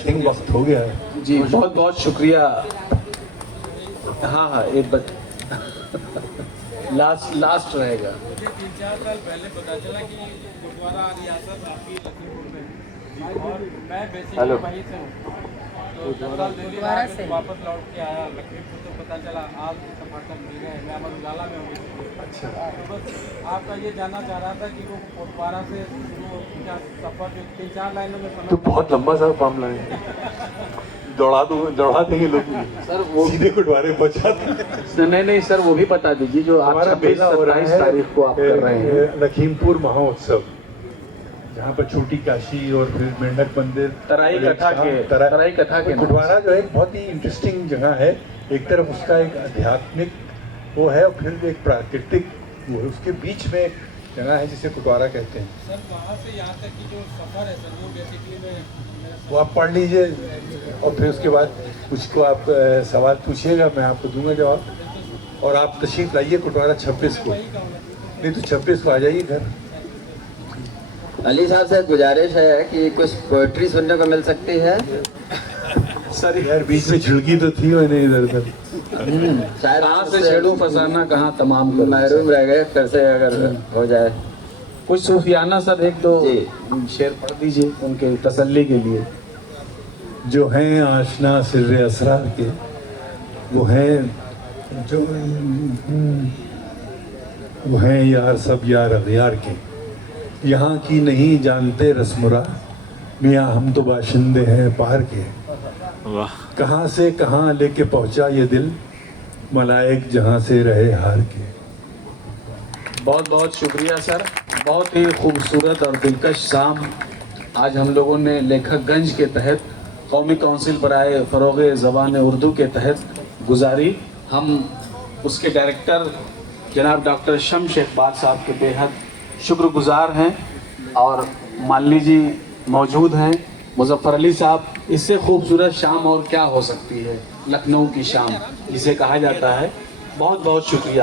एक वक्त हो गया है जी, बहुत बहुत शुक्रिया। हाँ एक बात लास्ट रहेगा। 3-4 साल पहले पता चला कि गुरुद्वारा रियासत आपकी लखीमपुर में, और मैं बेसिकली वहीं से हूँ। तो 10 साल दिल्ली से वापस लौट के आया लखीमपुर, तो पता चला आप सफाकर मिल गए। मैं अमर उजाला में हूँ। अच्छा, तो बस आपका ये जानना चाह रहा था कि वो कोटवारा से शुरू क्या सफ़र जो 3-4 लाइनों में तो बहुत लंबा सा मामला है। दौड़ा देंगे लोग सर, वो सीधे गुरुद्वारे पहुँचा। नहीं सर, वो भी बता दीजिए जो आप 26-27 तारीख को आप कर रहे हैं लखीमपुर महोत्सव। जहाँ पर छोटी काशी और फिर मेंढक मंदिर, तराई कथा के कुटवारा जो है एक बहुत ही इंटरेस्टिंग जगह है। एक तरफ उसका एक आध्यात्मिक वो है और फिर एक प्राकृतिक वो है, उसके बीच में जगह है जिसे कुटवारा कहते हैं। सर वहाँ से यहाँ तक की जो सफ़र है सर वो बेसिकली वो आप पढ़ लीजिए और फिर उसके बाद उसको आप सवाल पूछिएगा, मैं आपको दूंगा जवाब। और आप तशरीफ लाइए कुटवारा 26 को, नहीं तो 26 को आ जाइए घर। अली साहब से गुजारिश है कि कुछ पोइट्री सुनने को मिल सकती है। सर यार बीच में झिड़की तो थी मैंने इधर उधर, शायद कहाँ से छेड़ू फसाना कहाँ तमाम करूं। महरूम रह गए, फिर से अगर हो जाए कुछ सूफियाना सर एक दो शेर पढ़ दीजिए उनके तसल्ली के लिए। जो हैं आशना सिर्रे असरार के, वो हैं जो वो हैं यार सब यार अगयार के, यहाँ की नहीं जानते रस्मुरा, मियाँ हम तो बाशिंदे हैं पार के। कहाँ से कहाँ लेके पहुँचा ये दिल, मलाइक जहाँ से रहे हार के। बहुत बहुत शुक्रिया सर, बहुत ही खूबसूरत और दिलकश शाम आज हम लोगों ने लेखकगंज के तहत कौमी काउंसिल बराए फ़रोग़ ज़बान उर्दू के तहत गुजारी। हम उसके डायरेक्टर जनाब डॉक्टर शम्स इकबाल साहब के बेहद शुक्रगुजार हैं और मालिनी जी मौजूद हैं, मुज़फ़्फ़र अली साहब। इससे खूबसूरत शाम और क्या हो सकती है, लखनऊ की शाम जिसे कहा जाता है। बहुत बहुत शुक्रिया।